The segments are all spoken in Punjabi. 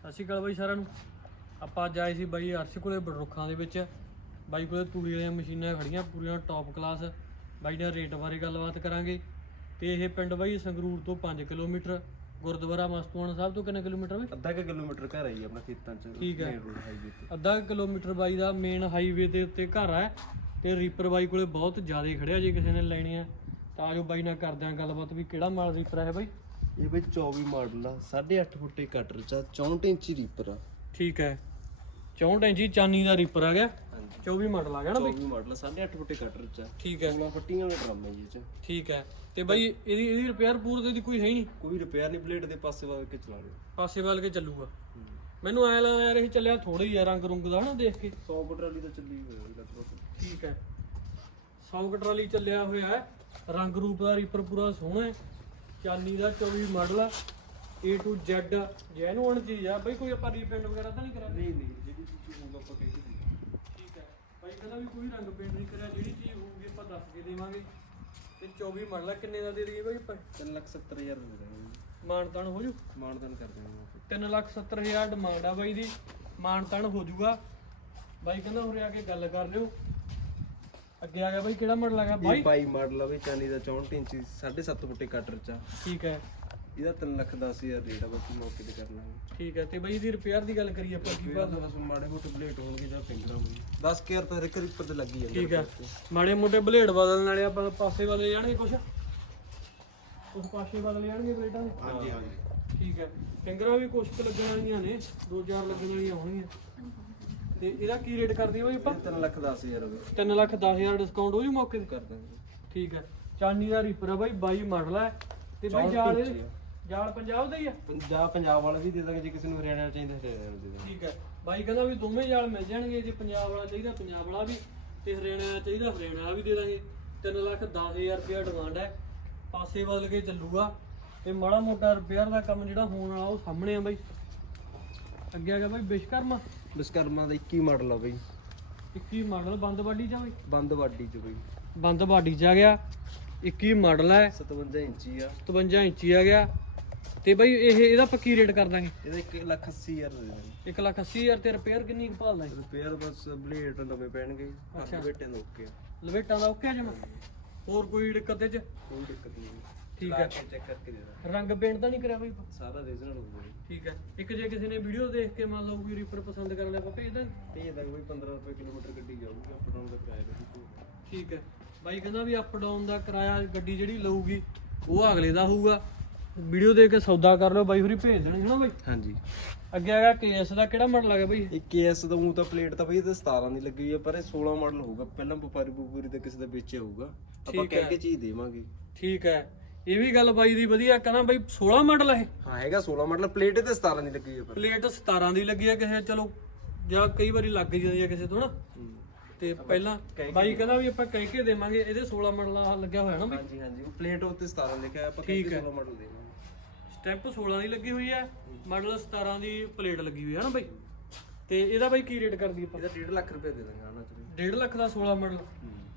ਸਤਿ ਸ਼੍ਰੀ ਅਕਾਲ ਬਾਈ ਸਾਰਿਆਂ ਨੂੰ। ਆਪਾਂ ਅੱਜ ਆਏ ਸੀ ਬਾਈ ਅਰਸ਼ ਕੋਲੇ ਬੜਰੁੱਖਾਂ ਦੇ ਵਿੱਚ। ਬਾਈ ਕੋਲੇ ਤੂੜੀ ਵਾਲੀਆਂ ਮਸ਼ੀਨਾਂ ਖੜੀਆਂ ਪੂਰੀਆਂ ਟੌਪ ਕਲਾਸ ਬਾਈ ਨਾਲ ਰੇਟ ਬਾਰੇ ਗੱਲਬਾਤ ਕਰਾਂਗੇ। ਤੇ ਇਹ ਪਿੰਡ ਬਾਈ ਸੰਗਰੂਰ ਤੋਂ 5 ਕਿਲੋਮੀਟਰ ਗੁਰਦੁਆਰਾ ਮਸਤੂਆਣਾ ਸਾਹਿਬ ਤੋਂ ਕਿੰਨੇ ਕਿਲੋਮੀਟਰ ਬਾਈ? ਅੱਧਾ ਕੁ ਕਿਲੋਮੀਟਰ ਘਰ ਆਈ ਆਪਣਾ ਖੇਤਾਂ ਚ ਠੀਕ ਹੈ। ਅੱਧਾ ਕੁ ਕਿਲੋਮੀਟਰ ਬਾਈ ਦਾ ਮੇਨ ਹਾਈਵੇ ਦੇ ਉੱਤੇ ਘਰ ਹੈ ਤੇ ਰੀਪਰ ਬਾਈ ਕੋਲੇ ਬਹੁਤ ਜ਼ਿਆਦਾ ਖੜਿਆ ਜੇ ਕਿਸੇ ਨੇ ਲੈਣੇ ਆ। ਤਾਂ ਆਜੋ ਬਾਈ ਨਾਲ ਕਰਦੇ ਆਂ ਗੱਲਬਾਤ ਵੀ ਕਿਹੜਾ ਮਾਲ ਰੀਪਰ ਹੈ ਬਾਈ? ਇਹ ਬਈ 24 ਮਾਡਲ ਆ 8.5 ਫੁੱਟੇ ਕਟਰ ਚ ਆ, 64 ਇੰਚੀ ਰੀਪਰ ਆ। ਠੀਕ ਹੈ। 64 ਇੰਚੀ ਚਾਨੀ ਦਾ ਰੀਪਰ ਆ ਗਿਆ। ਹਾਂਜੀ। 24 ਮਾਡਲ ਆ ਗਿਆ ਨਾ ਬਾਈ? 24 ਮਾਡਲ 8.5 ਫੁੱਟੇ ਕਟਰ ਚ ਆ। ਠੀਕ ਹੈ। 16 ਫੱਟੀਆਂ ਵਾਲਾ ਡਰਮ ਹੈ ਜੀ ਇਹ ਚ। ਠੀਕ ਹੈ। ਤੇ ਬਾਈ ਇਹਦੀ ਇਹਦੀ ਰਿਪੇਅਰ ਪੂਰ ਦੀ ਕੋਈ ਹੈ ਹੀ ਨਹੀਂ? ਕੋਈ ਰਿਪੇਅਰ ਨਹੀਂ ਪਲੇਟ ਦੇ ਪਾਸੇ ਵਾਲ ਕੇ ਚਲਾ ਲਿਓ। ਪਾਸੇ ਵੱਲ ਕੇ ਚੱਲੂਗਾ। ਮੈਨੂੰ ਐ ਲੱਗਦਾ ਯਾਰ ਇਹ ਚੱਲਿਆ ਥੋੜਾ ਹੀ ਆ ਰੰਗ ਰੁੰਗ ਦਾ ਹਨਾ ਦੇਖ ਕੇ। 100 ਫੁੱਟ ਵਾਲੀ ਤਾਂ ਚੱਲੀ ਹੋਈ ਹੈ ਲਗਭਗ ਠੀਕ ਹੈ। 100 ਕਟਰਾਲੀ ਚੱਲਿਆ ਹੋਇਆ ਹੈ। ਰੰਗ ਰੂਪ ਦਾ ਰੀਪਰ ਪੂਰਾ ਸੋਹਣਾ ਹੈ। ਚਾਨੀ ਦਾ 24 ਮਾਡਲ ਆ A to Z ਜੈਨੂਅਨ ਚੀਜ਼ ਆ। ਬਈ ਕੋਈ ਆਪਾਂ ਰੀਪੇਂਟ ਵਗੈਰਾ ਤਾਂ ਨਹੀਂ ਕਰਿਆ? ਨਹੀਂ ਨਹੀਂ ਜਿਹੜੀ ਚੀਜ਼ ਹੋਊਗਾ ਆਪਾਂ ਕਹਿ ਕੇ ਦੇਵਾਂਗੇ। ਠੀਕ ਹੈ। ਬਾਈ ਕਹਿੰਦਾ ਵੀ ਕੋਈ ਰੰਗ ਪੇਂਟ ਨਹੀਂ ਕਰਿਆ। ਜਿਹੜੀ ਚੀਜ਼ ਹੋਊਗੀ ਆਪਾਂ ਦੱਸ ਕੇ ਦੇਵਾਂਗੇ। ਤੇ 24 ਮਾਡਲ ਆ। ਕਿੰਨੇ ਦਾ ਦੇ ਦਈਏ ਬਾਈ ਆਪਾਂ? ਤਿੰਨ ਲੱਖ ਸੱਤਰ ਹਜ਼ਾਰ ਦੇ ਦਾਂਗੇ ਮਾਨਤਾਨ ਹੋ ਜੂ? ਮਾਨਦਾਨ ਕਰ ਦੇਵਾਂਗੇ ਆਪਾਂ। 370000 ਡਿਮਾਂਡ ਆ ਬਾਈ ਦੀ। ਮਾਨਤਾਨ ਹੋ ਜੂਗਾ। ਬਾਈ ਕਹਿੰਦਾ ਉਰੇ ਆ ਕੇ ਗੱਲ ਕਰ ਲਿਓ। ਅੱਗੇ ਆ ਗਿਆ ਬਾਈ ਕਿਹੜਾ ਮਾਡਲ ਆ ਗਿਆ ਬਾਈ? ਇਹ 22 ਮਾਡਲ ਆ ਬਈ ਚਾਂਦੀ ਦਾ 64 ਇੰਚੀ 7.5 ਫੁੱਟੇ ਕਟਰ ਚ ਆ। ਠੀਕ ਹੈ। ਇਹਦਾ 3 ਲੱਖ 10 ਹਜ਼ਾਰ ਰੇਟ ਆ ਬਾਕੀ ਮੌਕੇ ਤੇ ਕਰ ਲਾਂਗੇ। ਠੀਕ ਹੈ ਤੇ ਬਾਈ ਇਹਦੀ ਰਿਪੇਅਰ ਦੀ ਗੱਲ ਕਰੀਏ ਆਪਾਂ ਕੀ ਦਾ ਬਸ ਮਾੜੇ ਮੋਟੇ ਬਲੇਟ ਹੋਣਗੇ ਜਾਂ ਫਿੰਗਰਾਂ ਹੋਣਗੇ। 10 ਕੇਅਰ ਤਾਂ ਰਿਕ ਰਿਪਰ ਤੇ ਲੱਗੀ ਜਾਂਦੇ ਠੀਕ ਹੈ। ਮਾੜੇ ਮੋਟੇ ਬਲੇਡ ਬਦਲਣ ਵਾਲੇ ਆਪਾਂ ਪਾਸੇ ਬਦਲ ਜਾਣਗੇ ਕੁਛ? ਕੁਛ ਪਾਸੇ ਬਦਲ ਜਾਣਗੇ ਬਲੇਡਾਂ ਦੇ ਹਾਂਜੀ ਹਾਂਜੀ। ਠੀਕ ਹੈ। ਫਿੰਗਰਾਂ ਵੀ ਕੁਛ ਕੁ ਲੱਗਣ ਵਾਲੀਆਂ ਨੇ ਦੋ ਚਾਰ ਲੱਗਣ ਵਾਲੀਆਂ ਹੋਣਗੀਆਂ। ਤੇ ਇਹਦਾ ਕੀ ਰੇਟ ਕਰਦੇ ਆਪਾਂ? 3 ਲੱਖ 10 ਹਜ਼ਾਰ ਹੋਵੇ। 3 ਲੱਖ 10000 ਡਿਸਕਾਊਂਟ ਹੋ ਜੂ ਮੌਕੇ ਤੇ ਕਰ ਦਾਂਗੇ ਠੀਕ ਹੈ। ਚਾਨੀ ਦਾ ਰੀਪਰ ਆ ਬਾਈ 22 ਮਾਡਲ ਹੈ ਤੇ ਬਾਈ 64 ਜਾਲ ਇੰਚੀ ਆ। ਜਾਲ ਪੰਜਾਬ ਦਾ ਹੀ ਆ? ਪੰਜਾਬ ਪੰਜਾਬ ਵਾਲਾ ਵੀ ਦੇ ਦਾਂਗੇ ਜੇ ਕਿਸੇ ਨੂੰ ਹਰਿਆਣਾ ਚਾਹੀਦਾ ਹਰਿਆਣਾ ਦੇ ਦਾਂਗੇ। ਠੀਕ ਹੈ। ਬਾਈ ਕਹਿੰਦਾ ਵੀ ਦੋਵੇਂ ਜਾਲ ਮਿਲ ਜਾਣਗੇ ਜੇ ਪੰਜਾਬ ਵਾਲਾ ਚਾਹੀਦਾ ਪੰਜਾਬ ਵਾਲਾ ਵੀ ਤੇ ਹਰਿਆਣਾ ਵਾਲਾ ਚਾਹੀਦਾ ਹਰਿਆਣਾ ਵਾਲਾ ਵੀ ਦੇ ਦਾਂਗੇ। 3 ਲੱਖ 10000 ਰੁਪਏ ਡਿਮਾਂਡ ਹੈ। ਪਾਸੇ ਬਦਲ ਕੇ ਚੱਲੂਗਾ। ਤੇ ਮਾੜਾ ਮੋਟਾ ਰਿਪੇਅਰ ਦਾ ਕੰਮ ਜਿਹੜਾ ਹੋਣ ਵਾਲਾ ਉਹ ਸਾਹਮਣੇ ਆ ਬਾਈ। ਅੱਗੇ ਆ ਗਿਆ ਬਾਈ ਵਿਸ਼ਕਰਮਾ ਵਿਸ਼ਕਰਮਾ ਦਾ 21 ਮਾਡਲ ਆ ਬਈ। 21 ਮਾਡਲ ਬੰਦ ਬਾਡੀ ਚ ਆ ਬਾਈ? ਬੰਦ ਵਾਡੀ ਚ ਬਈ। ਬੰਦ ਬਾਡੀ ਚ ਆ ਗਿਆ। 21 ਮਾਡਲ ਹੈ 57 ਇੰਚੀ ਆ। 57 ਇੰਚੀ ਆ ਗਿਆ। ਤੇ ਬਾਈ ਇਹ ਇਹਦਾ ਪੱਕੀ ਰੇਟ ਕਰ ਦਾਂਗੇ? ਇਹਦਾ 1 ਲੱਖ 80 ਹਜ਼ਾਰ ਦੇ ਦਾਂਗੇ 1 ਲੱਖ 80 ਹਜ਼ਾਰ ਤੇ ਰਿਪੇਅਰ ਕਿੰਨੀ ਕੁ ਭਾਲਦਾ ਹੈ ਰਿਪੇਅਰ ਬਸ ਬਲੇਡ ਨਵੇਂ ਪੈਣਗੇ। ਅੱਛਾ। ਨੂੰ ਓਕੇ ਲਵੇਟਾਂ ਦਾ ਓਕੇ ਜਮਾ? ਹੋਰ ਕੋਈ ਦਿੱਕਤ ਇਹ ਚ? ਕੋਈ ਦਿੱਕਤ ਨਹੀਂ। ਠੀਕ ਹੈ। ਚੈੱਕ ਕਰਕੇ ਦੇ ਦਾਂਗੇ ਰੰਗ ਪੇਂਟ ਤਾਂ ਨਹੀਂ ਕਰਿਆ ਬਾਈ ਸਾਰਾ ਰੀਜਨਲ ਹੋਊਗਾ ਜੀ। ਠੀਕ ਹੈ। ਇੱਕ ਜੇ ਕਿਸੇ ਨੇ ਵੀਡੀਓ ਦੇਖ ਕੇ ਮੰਨ ਲਓ ਕੋਈ ਰੀਪਰ ਪਸੰਦ ਕਰ ਲਿਆ ਆਪਾਂ ਭੇਜ ਦਾਂਗੇ। ਤੇ ਦਾਂਗੇ ਬਈ 15 ਰੁਪਏ ਕਿਲੋਮੀਟਰ ਗੱਡੀ ਜਾਊਗੀ ਅਪ ਡਾਊਨ ਦਾ ਕਿਰਾਇਆ ਲੱਗੂ ਠੀਕ ਹੈ। ਬਾਈ ਕਹਿੰਦਾ ਵੀ ਅਪ ਡਾਊਨ ਦਾ ਕਿਰਾਇਆ ਗੱਡੀ ਜਿਹੜੀ ਲਊਗੀ ਉਹ ਅਗਲੇ ਦਾ ਹੋਊਗਾ। ਵੀਡੀਓ ਦੇਖ ਕੇ ਸੌਦਾ ਕਰ ਲਿਓ ਬਾਈ ਹੋਰੀ ਭੇਜ ਦੇਣਗੇ ਨਾ ਬਾਈ। ਹਾਂਜੀ। ਅੱਗੇ ਆ ਗਿਆ ਕੇਐਸ ਦਾ ਕਿਹੜਾ ਮਾਡਲ ਆ ਗਿਆ ਬਾਈ? ਇਹ ਕੇਐਸ ਦਾ ਊਂ ਤਾਂ ਪਲੇਟ ਤਾਂ ਬਈ ਇਹਦੇ 17 ਦੀ ਲੱਗੀ ਹੋਈ ਹੈ ਪਰ ਇਹ 16 ਮਾਡਲ ਹੋਊਗਾ। ਪਹਿਲਾਂ ਵਪਾਰੀ ਵਪੂਰੀ ਦਾ ਕਿਸੇ ਦਾ ਵੇਚਿਆ ਹੋਊਗਾ। ਆਪਾਂ ਕਹਿ ਹੈ। ਕੇ ਚੀਜ਼ ਦੇਵਾਂਗੇ। ਠੀਕ ਹੈ। ਇਹ ਵੀ ਗੱਲ ਬਾਈ ਦੀ ਵਧੀਆ ਕਹਿੰਦਾ ਬਾਈ 16 ਮਾਡਲ ਹੈ ਹਾਂ ਹੈਗਾ 16 ਮਾਡਲ ਪਲੇਟ ਇਹਦੇ 17 ਦੀ ਲੱਗੀ ਹੈ ਪਰ ਪਲੇਟ 17 ਦੀ ਲੱਗੀ ਹੈ ਕਿਸੇ ਚਲੋ ਜਾਂ ਕਈ ਵਾਰੀ ਲੱਗ ਜਾਂਦੀ ਹੈ ਕਿਸੇ ਤੋਂ ਨਾ। ਹੂੰ। ਤੇ ਪਹਿਲਾਂ ਬਾਈ ਕਹਿੰਦਾ ਵੀ ਆਪਾਂ ਕਹਿ ਕੇ ਦੇਵਾਂਗੇ ਇਹਦੇ 16 ਮਾਡਲ ਆ ਲੱਗਿਆ ਹੋਇਆ ਨਾ ਬਾਈ? ਹਾਂਜੀ ਹਾਂਜੀ ਉਹ ਪਲੇਟ ਉੱਤੇ 17 ਲਿਖਿਆ ਹੈ, ਆਪਾਂ ਕਹਿ ਕੇ ਹੈ। 16 ਮਾਡਲ ਦੇਵਾਂਗੇ। ਸਟੈਂਪ 16 ਦੀ ਲੱਗੀ ਹੋਈ ਹੈ। ਮਾਡਲ 17 ਦੀ ਪਲੇਟ ਲੱਗੀ ਹੋਈ ਹੈ ਨਾ ਬਾਈ? ਤੇ ਇਹਦਾ ਬਾਈ ਕੀ ਰੇਟ ਕਰਦੀ ਆਪਾਂ? ਇਹਦਾ 1.5 ਲੱਖ ਰੁਪਏ ਦੇ ਦਾਂਗੇ ਆਣਾ ਚ 1.5 ਲੱਖ ਦਾ 16 ਮਾਡਲ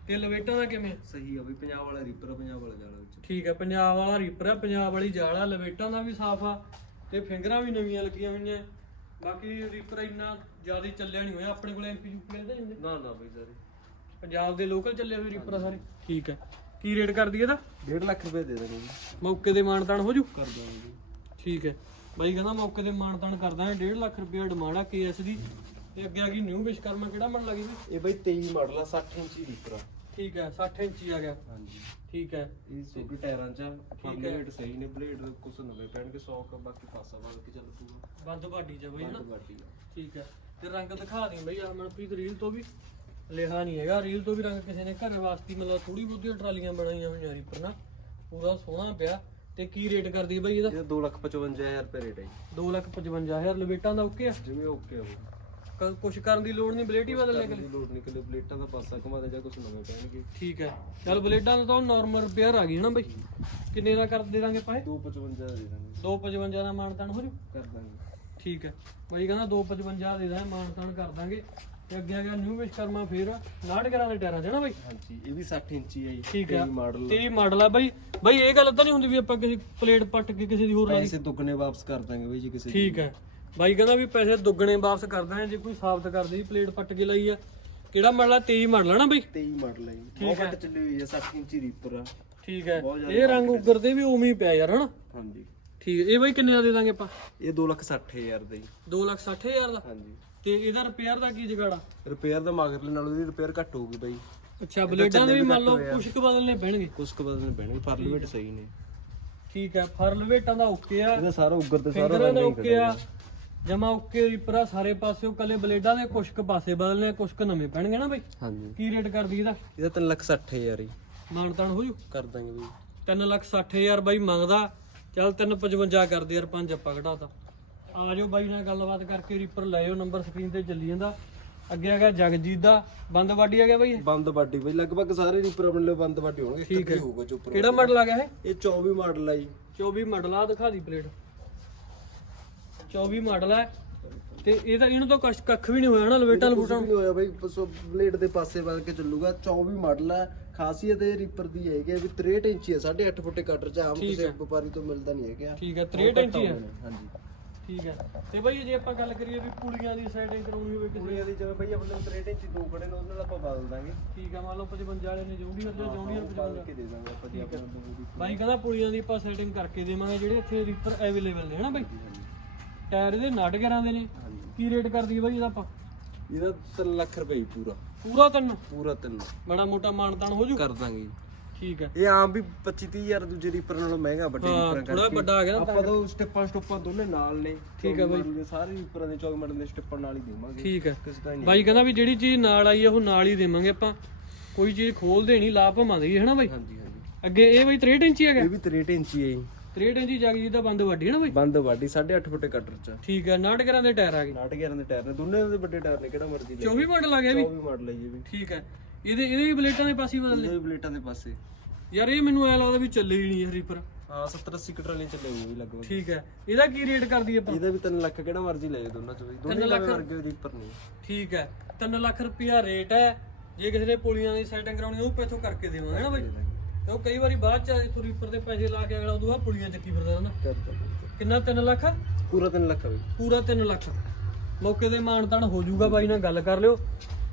ਤੇ ਲਵੇਟਾਂ ਦਾ ਕਿਵੇਂ? ਸਹੀ ਆ ਬਈ ਪੰਜਾਬ ਵਾਲਾ ਰੀਪਰ ਆ, ਪੰਜਾਬ ਵਾਲਾ ਜਾਲਾ ਵਿੱਚ। ਠੀਕ ਹੈ ਪੰਜਾਬ ਵਾਲਾ ਰੀਪਰ ਹੈ ਪੰਜਾਬ ਵਾਲੀ ਜਾਲ ਆ ਲਵੇਟਾਂ ਦਾ ਵੀ ਸਾਫ਼ ਆ ਤੇ ਫਿੰਗਰਾਂ ਵੀ ਨਵੀਆਂ ਲੱਗੀਆਂ ਹੋਈਆਂ। ਬਾਕੀ ਰੀਪਰ ਇੰਨਾ ਜ਼ਿਆਦਾ ਚੱਲਿਆ ਨਹੀਂ ਹੋਇਆ ਆਪਣੇ ਕੋਲ ਐਮਪੀ ਯੂਪੀ ਵਾਲੇ ਤਾਂ ਨਾ ਨਾ ਬਈ ਸਾਰੇ। ਪੰਜਾਬ ਦੇ ਲੋਕਲ ਚੱਲੇ ਹੋਏ ਰੀਪਰ ਆ ਸਾਰੇ। ਠੀਕ ਹੈ ਕੀ ਰੇਟ ਕਰਦੀ ਇਹਦਾ? 1.5 ਲੱਖ ਰੁਪਏ ਦੇ ਜੀ ਮੌਕੇ ਦੇ ਮਾਨਤਾਨ ਹੋ ਜੂ? ਕਰ ਦਾਂਗੇ ਠੀਕ ਹੈ ਬਾਈ ਕਹਿੰਦਾ ਮੌਕੇ ਤੇ ਮਾਨਤਾਨ ਕਰਦਾ ਹੈ 1.5 ਲੱਖ ਰੁਪਏ ਡਿਮਾਂਡ ਆ ਕੇਐਸ ਦੀ। ਤੇ ਅੱਗੇ ਆ ਗਈ ਨਿਊ ਵਿਸ਼ਕਰਮਾ ਕਿਹੜਾ ਮਾਡਲ ਆ ਗਈ ਵੀ ਇਹ ਬਈ 23 ਮਾਡਲ ਆ 60 ਇੰਚੀ ਰੀਪਰ ਆ ਠੀਕ ਹੈ 60 ਇੰਚੀ ਆ ਗਿਆ। ਹਾਂਜੀ। ਠੀਕ ਹੈ। ਇਹ ਛੋਟੇ ਟਾਇਰਾਂ ਚ ਠੀਕ ਹੈ। ਸਹੀ ਨੇ ਬਲੇਡ ਕੁਛ ਨਵੇਂ ਪੈਣਗੇ 100 ਕ ਬਾਕੀ ਪਾਸਾ ਵਾਲ ਕੇ ਚੱਲ ਪੂਗਾ ਬੰਦ ਬਾਡੀ ਚ ਬਾਈ ਨਾ। ਠੀਕ ਹੈ। ਤੇ ਰੰਗ ਦਿਖਾ ਦੇ ਬਈ ਆ ਮਨਪ੍ਰੀਤ ਰੀਲ ਤੋਂ ਵੀ। ਲਿਖਾ ਨਹੀਂ ਹੈਗਾ ਰੀਲ ਤੋਂ ਵੀ ਰੰਗ ਕਿਸੇ ਨੇ ਘਰ ਵਾਸਤੇ ਮਤਲਬ ਥੋੜੀ ਬਹੁਤੀ ਟਰਾਲੀਆਂ ਬਣਾਈਆਂ ਹੋਈਆਂ ਰੀਪਰ ਨਾਲ ਪੂਰਾ ਸੋਹਣਾ ਪਿਆ। ਤੇ ਕੀ ਰੇਟ ਕਰਦੀ ਬਈ ਇਹਦਾ? ਇਹਦਾ 255000 ਰੁਪਏ ਰੇਟ ਹੈ ਜੀ। 255000 ਲਵੇਟਾਂ ਦਾ ਓਕੇ ਆ? ਜਿਵੇਂ ਓਕੇ ਆ ਕ- ਕੁਛ ਕਰਨ ਦੀ ਲੋੜ ਨਹੀਂ ਬਲੇਟੀ ਬਦਲ ਲੈ ਕਰਨ ਦੀ ਲੋੜ ਨਹੀਂ ਕਿ ਪਲੇਟਾਂ ਦਾ ਪਾਸਾ ਘੁਮਾ ਦੇ ਜਾਂ ਕੁਛ ਨਵੇਂ ਪੈਣਗੇ ਠੀਕ ਹੈ। ਚਲ ਬਲੇਡਾਂ ਦਾ ਤਾਂ ਨਾਰਮਲ ਰਿਪੇਅਰ ਆ ਗਈ ਹਨਾ ਬਈ? ਕਿੰਨੇ ਦਾ ਕਰ ਦੇ ਦਾਂਗੇ ਪਾਏ 255 ਦੇ ਦਾਂਗੇ। 255 ਦਾ ਮਾਨਤਾਨ ਹੋ ਜੂ? ਕਰ ਦਾਂਗੇ। ਠੀਕ ਹੈ। ਬਾਈ ਕਹਿੰਦਾ 255 ਦੇ ਦਾਂ ਮਾਨਤਾਨ ਕਰ ਦਾਂਗੇ। ਤੇ ਅੱਗੇ ਆ ਗਿਆ ਨਿਊ ਵਿਸ਼ਕਰਮਾ ਫੇਰ 69 ਗ੍ਰਾਮ ਦੇ ਟਾਇਰਾਂ ਨਾ ਬਾਈ? ਹਾਂਜੀ ਇਹ ਵੀ 60 ਇੰਚੀ ਹੈ ਜੀ ਠੀਕ ਹੈ। ਮਾਡਲ। 30 ਮਾਡਲ ਆ ਬਾਈ। ਬਾਈ ਇਹ ਗੱਲ ਤਾਂ ਨਹੀਂ ਹੁੰਦੀ ਵੀ ਆਪਾਂ ਕਿਸੇ ਪਲੇਟ ਪੱਟ ਕੇ ਕਿਸੇ ਦੀ ਹੋਰ ਲਾ ਪੈਸੇ ਦੁੱਗਣੇ ਵਾਪਸ ਕਰ ਦਾਂਗੇ ਬਈ ਜੀ ਕਿਸੇ ਦੀ। ਠੀਕ ਹੈ। ਬਾਈ ਕਹਿੰਦਾ ਵੀ ਪੈਸੇ ਦੁੱਗਣੇ ਵਾਪਸ ਕਰ ਦਾਂਗੇ ਜੇ ਕੋਈ ਸਾਬਤ ਕਰਦੇ ਜੀ ਪਲੇਟ ਪੱਟ ਕੇ ਲਈ ਆ। ਕਿਹੜਾ ਮਾਡਲ ਆ 23 ਮਾਡਲ ਆ ਨਾ ਬਈ। 23 ਮਾਡਲ ਹੈ ਜੀ ਬਹੁਤ ਘੱਟ ਚੱਲੀ ਹੋਈ ਹੈ 60 ਇੰਚੀ ਰੀਪਰ ਆ। ਠੀਕ ਹੈ। ਬਹੁਤ ਇਹ ਰੰਗ ਉੱਗਰਦੇ ਵੀ ਉਵੇਂ ਹੀ ਪਿਆ ਯਾਰ ਹਨਾ? ਹਾਂਜੀ। ਠੀਕ ਹੈ। ਇਹ ਬਾਈ ਕਿੰਨੇ ਦਾ ਦੇ ਦਾਂਗੇ ਆਪਾਂ? ਇਹ 260000 ਦਾ ਜੀ। 260000 ਦਾ? ਹਾਂਜੀ। ਤੇ ਇਹਦਾ ਰਿਪੇਅਰ ਦਾ ਕੀ ਜਗਾੜਾ ਰਿਪੇਅਰ ਦਾ ਮਾਗਰਲੇ ਨਾਲੋਂ ਇਹਦੀ ਰਿਪੇਅਰ ਘੱਟ ਹੋਊਗੀ ਬਾਈ। ਅੱਛਾ ਬਲੇਡਾਂ ਦੇ ਵੀ ਮੰਨ ਲਓ ਕੁਛ ਕੁ ਬਦਲਨੇ ਪੈਣਗੇ। ਕੁਛ ਕੁ ਬਦਲਣੇ ਪੈਣਗੇ ਪਰਲਵੇਟ ਸਹੀ ਨੇ। ਠੀਕ ਹੈ। ਫਰਲ ਵੇਟਾਂ ਦਾ ਓਕੇ ਆ। ਇਹਦਾ ਸਾਰਾ ਉੱਗਰ ਤੇ ਸਾਰਾ ਫਿੰਗਰਾਂ ਦਾ ਓਕੇ ਆ। ਜਮਾ ਓਕੇ ਰਿਪਰਾ ਸਾਰੇ ਪਾਸਿਓਂ ਕੱਲੇ ਬਲੇਡਾਂ ਦੇ ਕੁਛ ਕੁ ਪਾਸੇ ਬਦਲਨੇ ਆ, ਕੁਛ ਕੁ ਨਵੇਂ ਪੈਣਗੇ ਨਾ ਬਾਈ? ਹਾਂਜੀ। ਕੀ ਰੇਟ ਕਰਦੀ ਇਹਦਾ? ਇਹਦਾ 360000 ਹੀ ਮਾਨਤਾਨ ਹੋ ਜੂ? ਕਰ ਦਾਂਗੇ ਬਈ। 3 ਲੱਖ 60000 ਬਾਈ ਮੰਗਦਾ। ਚੱਲ 355 ਕਰਦੇ ਯਾਰ ਪੰਜ ਆਪਾਂ ਘਟਾਤਾ ਆ ਜਾਓ ਬਾਈ ਨਾਲ ਗੱਲਬਾਤ ਕਰਕੇ ਰੀਪਰ ਲੈ ਜਾਓ ਨੰਬਰ ਸਕਰੀਨ ਤੇ ਚੱਲੀ ਜਾਂਦਾ। ਅੱਗੇ ਹੈਗਾ ਜਗਜੀਤ ਦਾ। ਬੰਦ ਵਾਡੀ ਆ ਗਿਆ ਬਾਈ? ਬੰਦ ਬਾਡੀ ਬਈ ਲਗਭਗ ਸਾਰੇ ਰੀਪਰ ਆਪਣੇ ਲਈ ਬੰਦ ਬਾਡੀ ਹੋਣਗੇ ਠੀਕ ਹੈ। ਹੋਊਗਾ ਚੋਪਰ ਕਿਹੜਾ ਮਾਡਲ ਆ ਗਿਆ ਇਹ? ਇਹ 24 ਮਾਡਲ ਆ ਜੀ। 24 ਮਾਡਲ ਆ ਦਿਖਾ ਦੀ ਪਲੇਟ 24 ਮਾਡਲ ਹੈ ਤੇ ਇਹਦਾ ਇਹਨੂੰ ਤਾਂ ਕੁਛ ਕੱਖ ਵੀ ਨਹੀਂ ਹੋਇਆ ਨਾ ਲਵੇਟਾਂ ਕੁਝ ਨਹੀਂ ਹੋਇਆ ਬਈ ਬਸ ਉਹ ਬਲੇਡ ਦੇ ਪਾਸੇ ਵੱਲ ਕੇ ਚੱਲੂਗਾ। 24 ਮਾਡਲ ਹੈ ਖਾਸੀਅਤ ਇਹ ਰੀਪਰ ਦੀ ਹੈਗੀ ਹੈ ਵੀ 63 ਇੰਚੀ ਹੈ 8.5 ਫੁੱਟ ਕਟਰ ਚ ਆਮ ਕਿਸੇ ਵਪਾਰੀ ਤੋਂ ਮਿਲਦਾ ਨਹੀਂ ਹੈਗਾ। ਠੀਕ ਹੈ 63 ਇੰਚੀ ਹੈ ਹਾਂਜੀ। ਠੀਕ ਹੈ ਤੇ ਬਾਈ ਜੇ ਆਪਾਂ ਗੱਲ ਕਰੀਏ ਵੀ ਪੁਲੀਆਂ ਦੀ ਸੈਟਿੰਗ ਕਰਾਉਣੀ ਹੋਵੇ ਕਿਸੇ ਦੀ ਜਿਵੇਂ ਬਈ ਆਪਣੇ 63 ਇੰਚੀ ਦੋ ਖੜੇ ਨੇ ਉਹਨਾਂ ਨਾਲ ਆਪਾਂ ਬਦਲ ਦਾਂਗੇ। ਠੀਕ ਹੈ ਮੰਨ ਲਓ 55 ਵਾਲੇ ਨੇ ਜੌਂਡੀਅਰ ਜਾਂ ਜੌਂਡੀਅਰ ਬਦਲ ਕੇ ਦੇ ਦਾਂਗੇ ਆਪਾਂ ਜੀ ਦੀ ਬਾਈ ਕਹਿੰਦਾ ਪੁਲੀਆਂ ਦੀ ਆਪਾਂ ਸੈਟਿੰਗ ਕਰਕੇ ਦੇਵਾਂਗੇ ਜਿਹੜੇ ਇੱਥੇ ਰੀਪਰ ਅਵੇਲੇਬਲ ਨੇ ਹਨਾ ਬਾਈ। ਟਾਇਰ ਇਹਦੇ 911 ਦੇ ਨੇ। ਹਾਂਜੀ। ਕੀ ਰੇਟ ਕਰਦੀ ਬਾਈ ਇਹਦਾ ਆਪਾਂ? ਇਹਦਾ 3 ਲੱਖ ਰੁਪਏ ਹੀ ਪੂਰਾ। ਪੂਰਾ ਤਿੰਨ? ਪੂਰਾ 3 ਬੜਾ ਮੋਟਾ ਮਾਨਤਾਨ ਹੋ ਜੂ? ਕਰ ਦਾਂਗੇ। ਠੀਕ ਹੈ। ਇਹ ਆਮ ਵੀ 25 30 ਹਜ਼ਾਰ ਦੂਜੇ ਰੀਪਰ ਨਾਲੋਂ ਮਹਿੰਗਾ ਵੱਡੇ ਹਾਂ ਰੀਪਰਾਂ ਥੋੜਾ ਕਰਕੇ। ਵੱਡਾ ਆ ਗਿਆ ਨਾ ਆਪਾਂ ਤਾਂ। ਸਟੈਪਾਂ ਸਟੋਪਾਂ ਦੋਨੇ ਨਾਲ ਨੇ। ਠੀਕ ਹੈ ਬਾਈ। 24 ਦੇ ਸਾਰੇ ਰੀਪਰਾਂ ਦੇ 24 ਮਾਡਲ ਦੇ ਸਟੈਪਾਂ ਨਾਲ ਹੀ ਦੇਵਾਂਗੇ। ਠੀਕ ਹੈ। ਕਿਸੇ ਦਾ ਨਹੀਂ ਬਾਈ ਕਹਿੰਦਾ ਵੀ ਜਿਹੜੀ ਚੀਜ਼ ਨਾਲ ਆਈ ਆ ਉਹ ਨਾਲ ਹੀ ਦੇਵਾਂਗੇ ਆਪਾਂ। ਕੋਈ ਚੀਜ਼ ਖੋਲ ਦੇਣੀ ਲਾ ਭਾਵਾਂ ਦੇਈਏ ਹਨਾ ਬਾਈ? ਹਾਂਜੀ ਹਾਂਜੀ। ਅੱਗੇ ਇਹ ਬਾਈ 63 ਇੰਚੀ ਹੈਗਾ। ਇਹ ਵੀ 63 ਇੰਚੀ ਹੈ ਜੀ। 63 ਇੰਚੀ ਜਗਜੀਤ ਦਾ ਬੰਦ ਵੱਡੀ ਨਾ ਬਾਈ? ਬੰਦ ਵਾਡੀ 8.5 ਫੁੱਟ ਕਟਰ ਚ। ਠੀਕ ਹੈ 911 ਦੇ ਟਾਇਰ ਆ ਗਏ। 911 ਦੇ ਟਾਇਰ ਨੇ ਦੋਨੇ ਦੇ ਵੱਡੇ ਟਾਇਰ ਨੇ ਕਿਹੜਾ ਮਰਜ਼ੀ ਲੈ 24 ਮਾਡਲ ਆ ਗਿਆ ਵੀ। 24 ਮਾਡਲ ਹੈ ਜੀ ਵੀ। ਠੀਕ ਹੈ ਇਹਦੇ ਇਹਦੇ ਵੀ ਬਲੇਟਾਂ ਦੇ ਪਾਸੇ ਹੀ ਬਦਲਨੇ ਇਹਦੇ ਵੀ ਬਲੇਟਾਂ ਦੇ ਪਾਸੇ। ਯਾਰ ਇਹ ਮੈਨੂੰ ਐ ਲੱਗਦਾ ਵੀ ਚੱਲੇ ਹੀ ਨਹੀਂ ਰੀਪਰ ਹਾਂ 70 80 ਕਟਰ ਵਾਲੀ ਚੱਲੇ ਹੋਏ ਵੀ ਲਗਭਗ। ਠੀਕ ਹੈ ਇਹਦਾ ਕੀ ਰੇਟ ਕਰਦੀ ਆਪਾਂ? ਇਹਦਾ ਵੀ 3 ਲੱਖ ਕਿਹੜਾ ਮਰਜ਼ੀ ਲੈ ਜਾ ਦੋਨਾਂ ਚ ਦੋਨੇ ਲੱਖ ਵਰਗੇ ਰੀਪਰ ਨੇ। ਠੀਕ ਹੈ 3 ਲੱਖ ਰੁਪਿਆ ਰੇਟ ਹੈ। ਜੇ ਕਿਸੇ ਨੇ ਪੁਲੀਆਂ ਦੀ ਸੈਟਿੰਗ ਕਰਾਉਣੀ ਉਹ ਪੈਥੋਂ ਕਰਕੇ ਦੇਵਾਂਗੇ ਨਾ ਬਾਈ। ਕਿਉਂ ਕਈ ਵਾਰੀ ਬਾਅਦ ਚ ਇਥੋਂ ਰੀਪਰ ਦੇ ਪੈਸੇ ਲਾ ਕੇ ਅਗਲਾ ਉਦੋਂ ਬਾਅਦ ਪੁਲੀਆਂ ਚੱਕੀ ਫਿਰਦਾ ਨਾ ਕਰ। ਕਿੰਨਾ? 3 ਲੱਖ? ਪੂਰਾ 3 ਲੱਖ ਬਈ। ਪੂਰਾ 3 ਲੱਖ। ਮੌਕੇ ਤੇ ਮਾਨਤਾਨ ਹੋ ਜਾਊਗਾ ਬਾਈ ਨਾਲ ਗੱਲ ਕਰ ਲਿਓ।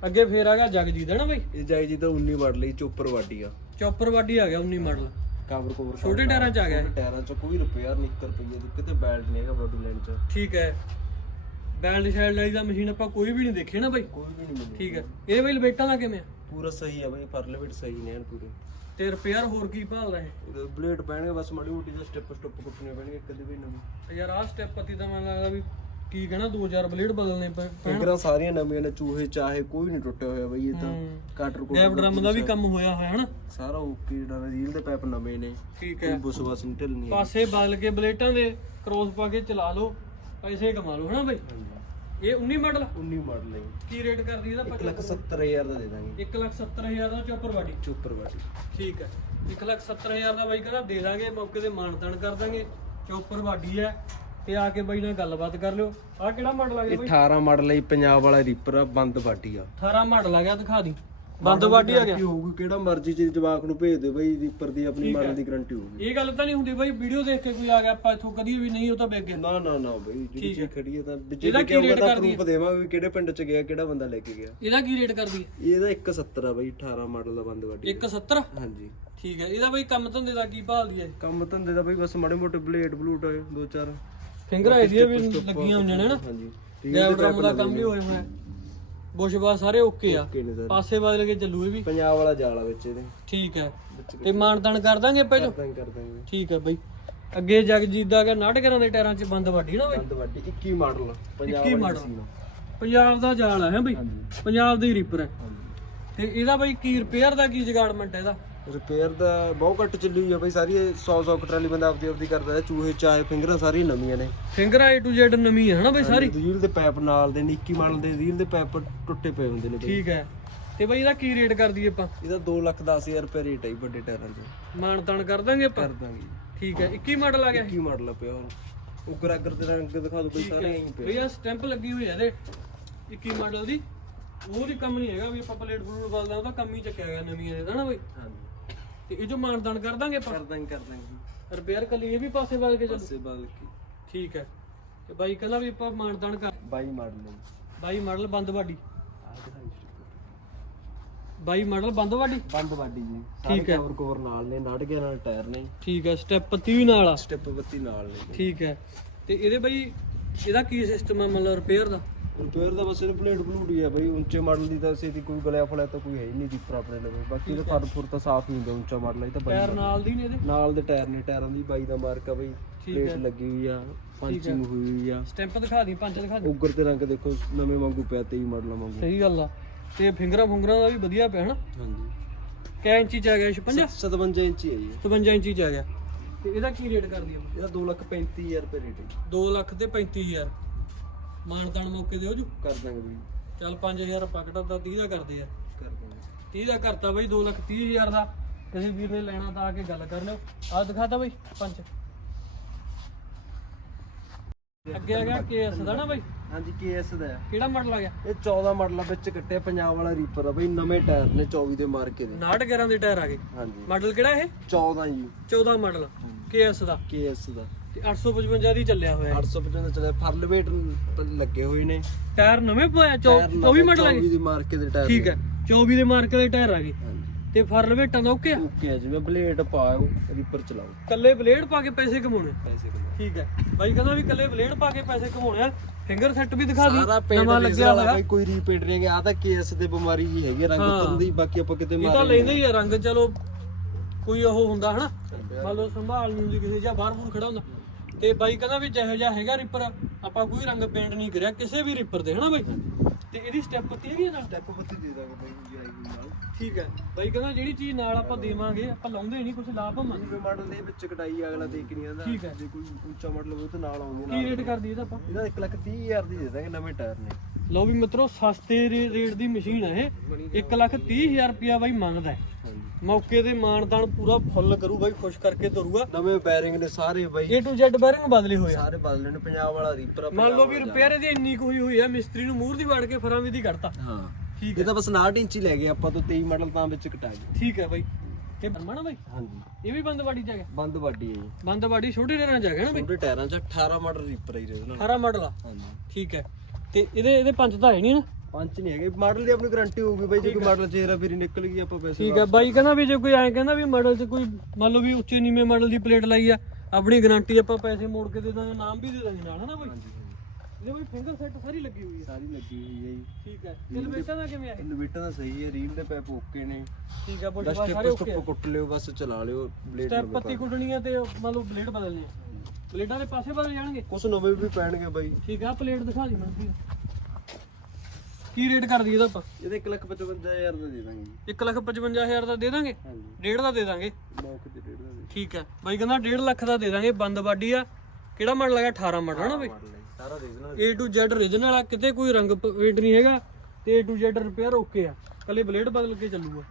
ਅੱਗੇ ਫੇਰ ਆ ਗਿਆ ਜਗਜੀਤ ਹੈ ਨਾ ਬਾਈ? ਇਹ ਜਾਈ ਜੀ ਤਾਂ 19 ਮਾਡਲ ਹੀ ਚੋਪਰ ਵਾਡੀ ਆ। ਚੌਪਰ ਵਾਡੀ ਆ ਗਿਆ 19 ਮਾਡਲ ਕਵਰ ਕੋਵਰ ਛੋਟੇ ਟਾਇਰਾਂ ਚ ਆ ਗਿਆ। ਟਾਇਰਾਂ ਚ ਕੋਈ ਰਿਪੇਅਰ ਨਹੀਂ 1 ਰੁਪਈਏ ਦੀ ਕਿਤੇ ਬੈਲਟ ਨਹੀਂ ਹੈਗਾ ਬੋਡੀ ਲਾਈਨ ਚ। ਠੀਕ ਹੈ। ਬੈਲਡ ਸ਼ੈਲਡ ਵਾਲੀ ਦਾ ਮਸ਼ੀਨ ਆਪਾਂ ਕੋਈ ਵੀ ਨਹੀਂ ਦੇਖੀ ਨਾ ਬਾਈ। ਕੋਈ ਵੀ ਨਹੀਂ ਮਿਲਦਾ ਠੀਕ ਹੈ। ਇਹ ਬਾਈ ਲਵੇਟਾਂ ਦਾ ਕਿਵੇਂ ਆ? ਪੂਰਾ ਸਹੀ ਆ ਬਈ ਪਰਲੇਵਿਟ ਸਹੀ ਨੇ ਪੂਰੇ। ਤੇ ਰਿਪੇਅਰ ਹੋਰ ਕੀ ਭਾਲਦਾ ਇਹ? ਬਲੇਡ ਪੈਣਗੇ ਬਸ ਮਾੜੀ ਮੋਟੀ ਜਿਹਾ ਸਟੈਪ ਸਟੈਪ ਕੁੱਟਣੇ ਪੈਣਗੇ ਕਦੇ ਵੀ ਨਵੀਂ। ਯਾਰ ਆਹ ਸਟੈਪ ਪਤੀ ਤਾਂ ਮੈਨੂੰ ਲੱਗਦਾ ਵੀ ਕੀ ਕਹਿਣਾ 2000 ਬਲੇਡ ਬਦਲਨੇ ਪੈਣ। ਫਿੰਗਰਾਂ ਸਾਰੀਆਂ ਨਵੀਆਂ ਨੇ ਚੂਹੇ ਚਾਹੇ ਕੋਈ ਨਹੀਂ ਟੁੱਟਿਆ ਹੋਇਆ ਬਈ ਇਹ ਤਾਂ ਹੂੰ। ਕਾਟਰ ਕੋਟ ਡੈਵ ਡਰਮ ਦਾ ਵੀ ਕੰਮ ਹੋਇਆ ਹੋਇਆ ਹਨਾ? ਸਾਰਾ ਓਕੇ ਜਿਹੜਾ ਰੀਲ ਦੇ ਪੈਪ ਨਵੇਂ ਨੇ। ਠੀਕ ਕੋਈ ਹੈ। ਬੁਸ ਬਸ ਨਹੀਂ ਢਿੱਲਣੀ ਪਾਸੇ ਬਦਲ ਕੇ ਬਲੇਟਾਂ ਦੇ ਕ੍ਰੋਸ ਪਾ ਕੇ ਚਲਾ ਲਓ ਪੈਸੇ ਕਮਾ ਲਓ ਹਨਾ ਬਾਈ? ਇਹ 19 ਮਾਡਲ 19 ਮਾਡਲ ਹੈ ਕੀ ਰੇਟ ਕਰਦੀ ਇਹਦਾ 1 ਲੱਖ 70000 ਦਾ ਦੇ ਦਾਂਗੇ। 170000 ਦਾ ਚੌਪਰ ਵਾਡੀ ਚੋਪਰ ਵਾਡੀ ਠੀਕ ਹੈ 170000 ਦਾ ਬਾਈ ਕਹਿੰਦਾ ਦੇ ਦਾਂਗੇ ਮੌਕੇ ਤੇ ਮਾਨਤਾਨ ਕਰ ਦਾਂਗੇ। ਚੌਪਰ ਵਾਡੀ ਹੈ ਤੇ ਆ ਕੇ ਬਾਈ ਨਾਲ ਗੱਲਬਾਤ ਕਰ ਲਿਓ। ਆਹ ਕਿਹੜਾ ਮਾਡਲ ਆ ਗਿਆ ਬਾਈ? 18 ਮਾਡਲ ਹੈ ਪੰਜਾਬ ਵਾਲਾ ਰੀਪਰ ਆ ਬੰਦ ਬਾਡੀ ਆ। 18 ਮਾਡਲ ਆ ਗਿਆ ਦਿਖਾ ਦੀ। ਬੰਦ ਆ ਗਿਆ। ਹੋਊਗੀ ਕਿਹੜਾ ਮਰਜ਼ੀ ਚੀਜ਼ ਜਵਾਕ ਨੂੰ ਭੇਜ ਦਿਓ ਬਈ ਰੀਪਰ ਦੀ ਆਪਣੀ ਮਾਡਲ ਦੀ ਗਾਰੰਟੀ ਹੋਊਗੀ। ਇਹ ਗੱਲ ਤਾਂ ਨਹੀਂ ਹੁੰਦੀ ਬਾਈ ਵੀਡੀਓ ਦੇਖ ਕੇ ਕੋਈ ਆ ਗਿਆ ਆਪਾਂ ਇੱਥੋਂ ਕਦੀ ਵੀ ਨਹੀਂ ਉਹ ਤਾਂ ਵੇਖ ਗਿਆ ਨਾ ਨਾ ਨਾ ਬਈ ਜਿਹੜੀ ਚੀਜ਼ ਖੜੀ ਹੈ ਤਾਂ ਜੇ ਇਹਦਾ ਕੀ ਤਾਂ ਕਰਦੀ ਪ੍ਰੂਫ ਦੇਵਾਂਗੇ ਵੀ ਕਿਹੜੇ ਪਿੰਡ ਚ ਗਿਆ ਕਿਹੜਾ ਬੰਦਾ ਲੈ ਕੇ ਗਿਆ। ਇਹਦਾ ਕੀ ਰੇਟ ਕਰਦੀ ਹੈ? ਇਹਦਾ 170 ਆ ਬਈ 18 ਮਾਡਲ ਦਾ ਬੰਦ ਬਾਡੀ 170 ਹਾਂਜੀ। ਠੀਕ ਹੈ ਇਹਦਾ ਬਾਈ ਕੰਮ ਧੰਦੇ ਦਾ ਕੀ ਭਾਲਦੀ ਹੈ? ਕੰਮ ਧੰਦੇ ਦਾ ਬਈ ਬਸ ਮਾੜੇ ਮੋਟੇ ਬਲੇਡ ਬਲੂਟ ਹੋਏ ਦੋ ਚਾਰ। ਫਿੰਗਰ ਆਈਡੀਆ ਵੀ ਲੱਗੀਆਂ ਹੋਈਆਂ ਨੇ ਨਾ। ਹਾਂਜੀ। ਡੈਵ ਡਰਮ ਦਾ ਕੰਮ ਵੀ ਹੋਇਆ ਹੋਇਆ ਬੁਸ਼ਬਾ ਸਾਰੇ ਓਕੇ ਆ। ਓਕੇ ਨੇ ਸਰ। ਪਾਸੇ ਬਦਲ ਕੇ ਚੱਲੂ ਇਹ ਵੀ। ਪੰਜਾਬ ਵਾਲਾ ਜਾਲ ਆ ਵਿੱਚ ਇਹਦੇ। ਠੀਕ ਹੈ। ਤੇ ਮਾਨਤਾਨ ਕਰ ਦਾਂਗੇ ਪਹਿਲਾਂ ਤਾਂ ਕਰ ਦਾਂਗੇ। ਠੀਕ ਹੈ ਬਾਈ। ਅੱਗੇ ਜਗਜੀਤ ਦਾ ਕਿ ਨਾਟਕਰਾਂ ਦੇ ਟਾਇਰਾਂ 'ਚ ਬੰਦ ਵੱਡੀ ਨਾ ਬਾਈ? ਬੰਦ ਬਾਡੀ 21 ਮਾਡਲ। ਪੰਜਾਬ 21 ਵਾਲੀ ਆ। ਪੰਜਾਬ ਦਾ ਜਾਲ ਆ ਹੈ ਬਾਈ? ਹਾਂਜੀ। ਪੰਜਾਬ ਦੀ ਰੀਪਰ ਹੈ। ਤੇ ਇਹਦਾ ਬਾਈ ਕੀ ਰਿਪੇਅਰ ਦਾ ਕੀ ਜਗਾੜਮੈਂਟ ਹੈ ਇਹਦਾ? ਰਿਪੇਅਰ ਦਾ ਬਹੁਤ ਘੱਟ ਚੱਲੀ ਹੋਈ ਆ ਬਈ ਸਾਰੀ 100 100 ਟਰਾਲੀ ਬੰਦਾ ਆਪਦੀ ਆਪਦੀ ਕਰਦਾ ਹੈ ਚੂਹੇ ਚਾਹੇ ਫਿੰਗਰਾਂ ਸਾਰੀਆਂ ਨਵੀਆਂ ਨੇ। ਫਿੰਗਰ A to Z ਨਵੀਂ ਹੈ ਨਾ ਬਾਈ ਸਾਰੀ? ਰੀਲ ਦੇ ਪੈਪ ਨਾਲ ਦੇ 21 ਮਾਡਲ ਦੇ ਰੀਲ ਦੇ ਪੈਪ ਟੁੱਟੇ ਪਏ ਹੁੰਦੇ ਨੇ ਬਈ। ਠੀਕ ਹੈ। ਤੇ ਬਾਈ ਇਹਦਾ ਕੀ ਰੇਟ ਕਰਦੀ ਆਪਾਂ? ਇਹਦਾ 2 ਲੱਖ 10000 ਰੁਪਏ ਰੇਟ ਹੈ ਵੱਡੇ ਟਾਇਰਾਂ 'ਚ ਮਾਨਤਾਨ ਕਰ ਦਾਂਗੇ ਆਪਾਂ? ਕਰ ਦਾਂਗੇ ਠੀਕ ਹੈ 21 ਮਾਡਲ ਆ ਗਿਆ 21 ਮਾਡਲ ਆ ਪਿਆ ਹੋਰ। ਉਗਰ ਅਗਰ ਦੇ ਰੰਗ ਦਿਖਾ ਦਿਓ ਬਈ ਸਾਰੇ ਐਂ ਪਏ ਬਈ ਆ ਸਟੈਂਪ ਲੱਗੀ ਹੋਈ ਹੈ ਇਹਦੇ। 21 ਮਾਡਲ ਦੀ। ਉਹ ਦੀ ਕੰਮ ਨਹੀਂ ਹੈਗਾ ਵੀ ਆਪਾਂ ਪਲੇਟ ਬਲੂਟ ਬਦਲਦਾ ਉਹਦਾ ਕੰਮ ਹੀ ਚੱਕਿਆ ਗਿਆ ਨਵੀਂ ਇਹਦਾ ਨਾ ਬਾਈ? ਹਾਂਜੀ। ਤੇ ਇਹ ਜੋ ਮਾਨਤਾਨ ਕਰ ਦਾਂਗੇ ਆਪਾਂ? ਕਰ ਦਾਂਗੇ ਕਰ ਦਾਂਗੇ ਰਿਪੇਅਰ ਕਰ ਲਈ ਇਹ ਵੀ ਪਾਸੇ ਵੱਲ ਕੇ ਚੱਲੂ? ਪਾਸੇ ਬਦਲ ਕੇ। ਠੀਕ ਹੈ। ਤੇ ਬਾਈ ਕਹਿੰਦਾ ਵੀ ਆਪਾਂ ਮਾਨਦਾਨ ਕਰ ਬਾਈ ਮਾਡਲ ਹੈ ਬਾਈ ਮਾਡਲ ਬੰਦ ਵਾਡੀ ਆ ਦਿਖਾਈ ਬਾਈ ਮਾਡਲ ਬੰਦ ਵਾਡੀ ਬੰਦ ਵਾਡੀ ਜੀ। ਠੀਕ ਹੈ। ਕਵਰ ਕਵਰ ਨਾਲ ਨੇ 911 ਨਾਲ ਟਾਇਰ ਨੇ। ਠੀਕ ਹੈ ਸਟੈਪ 30 ਨਾਲ ਆ। ਸਟੈਪ ਬੱਤੀ ਨਾਲ ਨੇ। ਠੀਕ ਹੈ। ਤੇ ਇਹਦੇ ਬਾਈ ਇਹਦਾ ਕੀ ਸਿਸਟਮ ਆ ਮਤਲਬ ਰਿਪੇਅਰ ਦਾ? ਰਿਪੇਅਰ ਦਾ ਬਸ ਇਹ ਪਲੇਟ ਬਲੂਟ ਹੀ ਆ ਬਈ ਉੱਚੇ ਮਾਡਲ ਦੀ ਤਾਂ ਸੇ ਦੀ ਕੋਈ ਗਲਿਆ ਫਲਿਆ ਤਾਂ ਕੋਈ ਹੈ ਹੀ ਨਹੀਂ ਦੀਪਰ ਆਪਣੇ ਲਵੇ ਬਾਕੀ ਇਹਦਾ ਫਰ ਫੁਰ ਤਾਂ ਸਾਫ਼ ਹੀ ਹੁੰਦਾ ਉੱਚਾ ਮਾਡਲ ਹੈ ਇਹ ਤਾਂ ਬਾਈ ਟਾਇਰ ਨਾਲ ਦੀ ਨੇ ਇਹਦੇ? ਨਾਲ ਦੇ ਟਾਇਰ ਨੇ ਟਾਇਰਾਂ ਦੀ ਬਾਈ ਦਾ ਮਾਰਕ ਆ ਬਈ ਪਲੇਟ ਹੈ। ਲੱਗੀ ਹੋਈ ਆ ਪੰਚਿੰਗ ਹੋਈ ਹੋਈ ਆ। ਸਟੈਂਪ ਦਿਖਾ ਦੀ ਪੰਜ ਦਿਖਾ ਦੀ। ਉੱਗਰ ਤੇ ਰੰਗ ਦੇਖੋ ਨਵੇਂ ਵਾਂਗੂ ਪਿਆ 23 ਮਾਡਲਾਂ ਵਾਂਗੂ। ਸਹੀ ਗੱਲ ਆ। ਤੇ ਫਿੰਗਰਾਂ ਫੁੰਗਰਾਂ ਦਾ ਵੀ ਵਧੀਆ ਪਿਆ ਹਨਾ? ਹਾਂਜੀ। ਕਿਆ ਇੰਚੀ ਚ ਆ ਗਿਆ 56 57 ਇੰਚੀ ਹੈ ਜੀ। 57 ਇੰਚੀ ਚ ਆ ਗਿਆ। ਤੇ ਇਹਦਾ ਕੀ ਰੇਟ ਕਰਦੀ ਆ? ਇਹਦਾ 235000 ਰੁਪਏ ਰੇਟ ਹੈ 2 ਲੱਖ ਤੇ 35000 ਮਾਨਤਾਨ ਮੌਕੇ ਦੇ ਹੋ ਜੂ। ਕਰ ਦਾਂਗੇ ਬਈ ਚੱਲ 5000 ਪਕੜਾ ਤਾਂ 30 ਦਾ ਕਰਦੇ ਆ। ਕਰ ਦਾਂਗੇ। 30 ਦਾ ਕਰਤਾ ਬਈ 2 ਲੱਖ 30000 ਦਾ। ਕਿਸੇ ਵੀਰ ਨੇ ਲੈਣਾ ਤਾਂ ਆ ਕੇ ਗੱਲ ਕਰ ਲਿਓ। ਆ ਦਿਖਾਤਾ ਬਈ ਪੰਜ। ਅੱਗੇ ਆ ਗਿਆ ਕੇਐਸ ਦਾ ਨਾ ਬਈ? ਹਾਂਜੀ ਕੇਐਸ ਦਾ ਹੈ। ਕਿਹੜਾ ਮਾਡਲ ਆ ਗਿਆ? ਇਹ 14 ਮਾਡਲਾਂ ਵਿੱਚ ਕੱਟਿਆ ਪੰਜਾਬ ਵਾਲਾ ਰੀਪਰ ਆ ਬਈ ਨਵੇਂ ਟਾਇਰ ਨੇ 24 ਦੇ ਮਾਰਕੇ ਦੇ। 911 ਦੇ ਟਾਇਰ ਆ ਗਏ। ਹਾਂਜੀ। ਮਾਡਲ ਕਿਹੜਾ ਇਹ? 14 ਜੀ। 14 ਮਾਡਲ। ਕੇਐਸ ਦਾ। ਕੇਐਸ ਦਾ। ਤੇ 855 ਦੀ ਚੱਲਿਆ ਹੋਇਆ ਇਹ। 855 ਦਾ ਚੱਲਿਆ। ਫਰਲਵੇਟ ਲੱਗੇ ਹੋਏ ਨੇ। ਟਾਇਰ ਨਵੇਂ ਪਾਇਆ ਟਾਇਰ 24 ਮਾਡਲ ਆ 24 ਗਏ? ਦੀ ਮਾਰਕੇ ਦੇ ਟਾਇਰ ਠੀਕ ਹੈ 24 ਦੇ ਮਾਰਕੇ ਦੇ ਟਾਇਰ ਆ ਗਏ। ਤੇ ਫਰਲ ਵੇਟਾਂ ਦਾ ਓਕੇ ਆ? ਓਕੇ ਆ ਜਿਵੇਂ ਬਲੇਡ ਪਾਓ ਰੀਪਰ ਚਲਾਓ। ਕੱਲੇ ਬਲੇਡ ਪਾ ਕੇ ਪੈਸੇ ਕਮਾਉਣੇ? ਪੈਸੇ ਕਮਾਓ ਠੀਕ ਹੈ। ਬਾਈ ਕਹਿੰਦਾ ਵੀ ਕੱਲੇ ਬਲੇਡ ਪਾ ਕੇ ਪੈਸੇ ਕਮਾਉਣੇ ਆ। ਫਿੰਗਰ ਸੈੱਟ ਵੀ ਦਿਖਾ ਦੀ। ਨਵਾਂ ਲੱਗਿਆ ਹੋਇਆ। ਬਈ ਕੋਈ ਰੀਪੇਂਟ ਨਹੀਂ ਆ ਤਾਂ ਕੇਐਸ ਦੇ ਬਿਮਾਰੀ ਜੀ ਹੈਗੀ ਰੰਗ ਹਾਂ। ਉਤਰਨ ਦੀ ਬਾਕੀ ਆਪਾਂ ਕਿਤੇ ਇਹ ਤਾਂ ਮਾਰ ਲੈਂਦੇ ਹੀ ਆ ਰੰਗ ਚਲੋ ਕੋਈ ਉਹ ਹੁੰਦਾ ਹਨਾ। ਮੰਨ ਲਓ ਸੰਭਾਲ ਨੂੰ ਦੀ ਕਿਸੇ ਜਾਂ ਬਾਹਰ ਬੂਰ ਖੜਾ ਹੁੰਦਾ। ਤੇ ਬਾਈ ਕਹਿੰਦਾ ਵੀ ਜਿਹੋ ਜਿਹਾ ਹੈਗਾ ਰਿਪਰ ਆਪਾਂ ਕੋਈ ਰੰਗ ਪੇਂਟ ਨਹੀਂ ਕਰਿਆ ਕਿਸੇ ਵੀ ਰਿਪਰ ਤੇ ਹਨਾ ਬਾਈ? ਤੇ ਇਹਦੀ ਸਟੈਪ ਤੀ ਹੈਗੀ ਨਾਲ ਸਟੈਪ ਬੱਤੀ ਦੇ ਦਾਂਗੇ ਬਈ ਜੀ ਆਈ ਹੋਈ ਨਾਲ ਠੀਕ ਹੈ। ਬਾਈ ਕਹਿੰਦਾ ਜਿਹੜੀ ਚੀਜ਼ ਨਾਲ ਆਪਾਂ ਦੇਵਾਂਗੇ ਆਪਾਂ ਲਾਉਂਦੇ ਨਹੀਂ ਕੁਝ ਲਾਭ ਮੰਨ। ਨਵੇਂ ਮਾਡਲ ਦੇ ਵਿੱਚ ਕਟਾਈ ਅਗਲਾ ਦੇਖ ਨਹੀਂ ਆਂਦਾ ਠੀਕ ਹੈ। ਜੇ ਕੋਈ ਉੱਚਾ ਮਾਡਲ ਹੋਵੇ ਤਾਂ ਨਾਲ ਆਉਂਦੇ ਕੀ ਨਾਲ ਰੇਟ ਕਰਦੀ ਇਹਦਾ ਆਪਾਂ? ਇਹਦਾ 1 ਲੱਖ 30 ਹਜ਼ਾਰ ਦੀ ਦੇ ਦਾਂਗੇ ਨਵੇਂ ਟਾਇਰ ਨੇ। ਲਓ ਵੀ ਮਿੱਤਰੋ ਸਸਤੇ ਰੇ- ਰੇਟ ਦੀ ਮਸ਼ੀਨ ਹੈ ਇਹ। 1 ਲੱਖ 30 ਹਜ਼ਾਰ ਰੁਪਿਆ ਬਾਈ ਮੰਗਦਾ ਹੈ। ਮੌਕੇ ਤੇ ਮਾਨਦਾਨ ਪੂਰਾ ਫੁੱਲ ਕਰੂ ਬਾਈ ਖੁਸ਼ ਕਰਕੇ ਤੁਰੂਗਾ ਨਵੇਂ ਬੈਰਿੰਗ ਨੇ ਸਾਰੇ ਬਾਈ। A to Z ਬੈਰਿੰਗ ਬਦਲੇ ਹੋਏ ਆ। ਸਾਰੇ ਬਦਲੇ ਨੇ ਪੰਜਾਬ ਵਾਲਾ ਰੀਪਰ ਆ, ਮੰਨ ਲਓ ਵੀ ਪੰਜਾਬ ਰਿਪੇਅਰ ਇਹਦੀ ਇੰਨੀ ਕੁ ਹੋਈ ਹੋਈ ਆ ਮਿਸਤਰੀ ਨੂੰ ਮੂਹਰ ਦੀ ਵੜ ਕੇ ਫਰਾਂ ਵੀ ਦੀ ਕੱਢਤਾ। ਵਾਲਾ। ਹਾਂ। ਠੀਕ ਇਹ ਤਾਂ ਬਸ 59 ਇੰਚੀ ਲੈ ਗਏ ਆਪਾਂ ਤੋਂ 23 ਮਾਡਲ ਤਾਂ ਵਿੱਚ ਕਟਾ ਗਏ। ਠੀਕ ਹੈ ਬਾਈ। ਤੇ ਬਰਮਾ ਬਾਈ? ਹਾਂਜੀ। ਇਹ ਵੀ ਬੰਦ ਬਾੜੀ ਚ ਹੈਗਾ ਬੰਦ ਵਾਡੀ ਹੈ ਜੀ। ਬੰਦ ਬਾੜੀ ਛੋਟੇ ਰੇਰਾਂ ਚ ਹੈਗਾ ਨਾ ਬਾਈ? ਛੋਟੇ ਟਾਇਰਾਂ 'ਚ 18 ਮਾਡਲ ਰੀਪਰ ਹੈ ਜੀ ਇਹਦੇ ਨਾਲ। 18 ਮਾਡਲ ਆ। ਹਾਂਜੀ। ਠੀਕ ਹੈ। ਤੇ ਇਹਦੇ ਇਹਦੇ ਪੰਜ ਤਾਂ ਹੈ ਨਹੀਂ ਨਾ? ਪੰਜ ਨਹੀਂ ਹੈਗੇ। ਮਾਡਲ ਦੀ ਆਪਣੀ ਗਾਰੰਟੀ ਹੋਊਗੀ ਬਾਈ ਜੇ ਕੋਈ ਮਾਡਲ ਚਿਹਰਾ ਫਿਰ ਨਿਕਲ ਗਈ ਆਪਾਂ ਪੈਸੇ ਠੀਕ ਹੈ ਬਾਈ ਕਹਿੰਦਾ ਵੀ ਜੇ ਕੋਈ ਐਂ ਕਹਿੰਦਾ ਵੀ ਮਾਡਲ 'ਚ ਕੋਈ ਮੰਨ ਲਓ ਵੀ ਉੱਚੇ ਨੀਵੇਂ ਮਾਡਲ ਦੀ ਪਲੇਟ ਲਾਈ ਆ ਆਪਣੀ ਗਾਰੰਟੀ ਆਪਾਂ ਪੈਸੇ ਮੋੜ ਕੇ ਦੇ ਦਾਂਗੇ ਨਾਮ ਵੀ ਦੇ ਦਾਂਗੇ ਨਾਲ ਹਨਾ ਬਾਈ? ਇਹਦੇ ਬਾਈ ਫਿੰਗਰ ਸੈੱਟ ਸਾਰੀ ਲੱਗੀ ਹੋਈ ਹੈ ਸਾਰੀ ਲੱਗੀ ਹੋਈ ਹੈ ਜੀ। ਠੀਕ ਹੈ। ਇਲਵੇਟਰ ਦਾ ਕਿਵੇਂ ਇਹ? ਇਨਵੇਟਰ ਤਾਂ ਸਹੀ ਹੈ ਰੀਲ ਦੇ ਪੈਪ ਓਕੇ ਨੇ। ਠੀਕ ਹੈ ਦਸ ਸਾਰੇ ਓਕੇ ਸਟੈਪ ਕੁੱਟ ਲਿਓ ਬਸ ਚਲਾ ਲਿਓ ਬਲੇਡ ਸਟੈਪ ਪੱਤੀ ਕੁੱਟਣੀ ਆ ਤੇ ਮੰਨ ਲਓ ਬਲੇਡ ਬਦਲਣੀ ਆ। ਬਲੇਡਾਂ ਦੇ ਪਾਸੇ ਬਦਲ ਜਾਣਗੇ? ਕੁਛ ਨਵੇਂ ਵੀ ਪੈਣਗੇ ਬਾਈ। ਠੀਕ ਆ ਪਲੇਟ ਦਿਖਾ ਦੀ ਮੈਨੂੰ। ਕੀ ਰੇਟ ਕਰਦੀ ਇਹਦਾ ਆਪਾਂ? ਇਹਦੇ 155000 ਦਾ ਦੇ ਦਾਂਗੇ। ਜੀ 155000 ਦਾ ਦੇ ਦਾਂਗੇ? ਹਾਂਜੀ। ਡੇਢ ਦਾ ਦੇ ਦਾਂਗੇ? ਮੌਕ ਤੇ ਡੇਢ ਦਾ ਦੇ ਠੀਕ ਹੈ। ਬਾਈ ਕਹਿੰਦਾ 1.5 ਲੱਖ ਦਾ ਦੇ ਦਾਂਗੇ ਬੰਦ ਬਾਡੀ ਆ। ਕਿਹੜਾ ਮਾਡਲ ਹੈਗਾ? 18 ਮਾਡਲ ਹਨਾ ਬਾਈ? ਮਾਡਲ ਹੈ ਸਾਰਾ ਲੈਣਾ A to Z ਆ। ਕਿਤੇ ਕੋਈ ਰੰਗ ਪੇਂਟ ਨਹੀਂ ਹੈਗਾ ਤੇ A to Z repair okay ਆ। ਕੱਲੇ ਬਲੇਡ ਬਦਲ ਕੇ ਚੱਲੂਗਾ।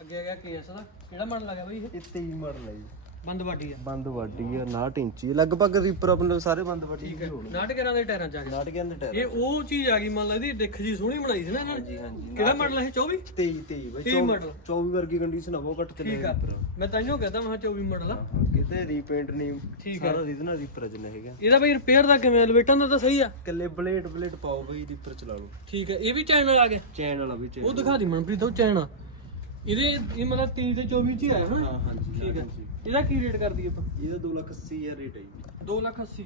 ਅੱਗੇ ਆ ਗਿਆ ਕੇਸ ਦਾ। ਕਿਹੜਾ ਮਾਡਲ ਹੈਗਾ ਬਾਈ ਇਹ? ਇਹ 23 ਮਾਡਲ ਹੈ ਜੀ। ਬੰਦ ਬਾਡੀ ਆ। ਬੰਦ ਵਾਡੀ ਆ 59 ਇੰਚੀ ਲਗਭਗ ਰੀਪਰ ਆਪਣੇ ਸਾਰੇ ਬੰਦ ਵਾਡੀ ਠੀਕ ਹੈ 911 ਦੇ ਟਾਇਰਾਂ ਚ ਆ ਗਿਆ ਨਾਟ ਗਿਆ ਦੇ ਟਾਇਰ ਇਹ ਉਹ ਚੀਜ਼ ਆ ਗਈ ਮੰਨ ਲਾ ਇਹਦੀ ਦਿੱਖ ਜੀ ਸੋਹਣੀ ਬਣਾਈ ਸੀ ਨਾ ਇਹਨਾਂ ਨੇ। ਹਾਂਜੀ ਹਾਂਜੀ। ਕਿਹੜਾ ਮਾਡਲ ਹੈ 24 23 23 ਬਾਈ 23 ਮਾਡਲ 24 ਵਰਗੀ ਕੰਡੀਸ਼ਨ ਆ ਬਹੁਤ ਘੱਟ ਚੱਲੇ ਠੀਕ ਆ। ਮੈਂ ਤਾਈਓ ਕਹਤਾ ਮੈਂ ਕਿਹਾ 24 ਮਾਡਲ ਆ। ਕਿਤੇ ਰੀਪੇਂਟ ਨਹੀਂ। ਠੀਕ ਸਾਰਾ ਰੀਜਨਲ ਰੀਪਰ ਜਨ ਹੈਗਾ। ਇਹਦਾ ਬਈ ਰਿਪੇਅਰ ਦਾ ਕਿਵੇਂ ਐਲੀਵੇਟਰ ਦਾ ਤਾਂ ਸਹੀ ਆ। ਕੱਲੇ ਬਲੇਡ ਬਲੇਡ ਪਾਓ ਬਈ ਰੀਪਰ ਚਲਾ ਲਓ। ਠੀਕ ਹੈ ਇਹ ਵੀ ਚੈਨਲ ਆ ਗਿਆ। ਚੈਨ ਵਾਲਾ ਵੀ ਚੈਨ ਉਹ ਦਿਖਾ ਦੀ ਮਨਪ੍ਰੀਤ ਉਹ ਚੈਨ ਆ। ਇਹਦੇ ਇਹ ਮਤਲਬ 3 ਤੇ 24 ਚ ਹੀ ਆਇਆ ਹਾਂ ਹਾਂਜੀ ਠੀਕ ਹੈ ਇਹਦਾ ਕੀ ਰੇਟ ਕਰਦੀ ਆਪਾਂ? ਇਹਦਾ 2 ਲੱਖ 80 ਹਜ਼ਾਰ ਰੇਟ ਹੈ ਜੀ। 2 ਲੱਖ 80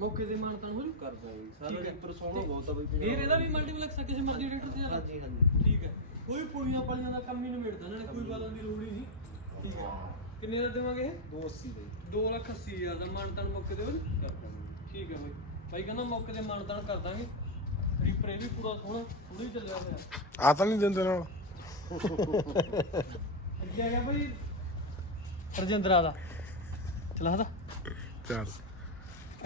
ਮੌਕੇ ਤੇ ਮਾਨਤਾ ਹੋ ਜੂ? ਕਰ ਦਾਂਗੇ ਸਾਰਾ। ਰੀਪਰ ਸੋਹਣਾ ਬਹੁਤ ਆ ਬਈ ਫੇਰ ਇਹਦਾ ਵੀ ਮਲਟੀਪਲੈਕਸ ਆ ਕਿਸੇ ਮਰਜ਼ੀ ਰੇਟਰ ਤੇ ਜ਼ਿਆਦਾ ਹਾਂਜੀ ਹਾਂਜੀ। ਠੀਕ ਹੈ। ਕੋਈ ਪੁਲੀਆਂ ਪਲੀਆਂ ਦਾ ਕੰਮ ਹੀ ਨਹੀਂ ਮਿਲਦਾ ਨਾਲੇ ਕੋਈ ਬਦਲਣ ਦੀ ਲੋੜ ਹੀ ਨਹੀਂ। ਠੀਕ ਹੈ। ਕਿੰਨੇ ਦਾ ਦੇਵਾਂਗੇ ਇਹ? 280 ਦੇ 2 ਲੱਖ 80 ਹਜ਼ਾਰ ਦਾ ਮਾਨਤਾਨ ਮੌਕੇ ਤੇ ਹੋ ਜੂ? ਕਰ ਦਾਂਗੇ ਠੀਕ ਹੈ ਬਾਈ। ਬਾਈ ਕਹਿੰਦਾ ਮੌਕੇ ਤੇ ਮਾਨਤਾਨ ਕਰ ਦਾਂਗੇ। ਰੀਪਰ ਇਹ ਵੀ ਪੂਰਾ ਸੋਹਣਾ ਥੋੜੀ ਚੱਲਿਆ ਹੋਇਆ। ਆ ਤਾਂ ਨਹੀਂ ਦਿੰਦੇ ਨਾਲ। ਅੱਗੇ ਆ ਗਿਆ ਬਾਈ। ਰਜਿੰਦਰਾ ਦਾ। ਚਲਾ ਦਾ ਚੱਲ।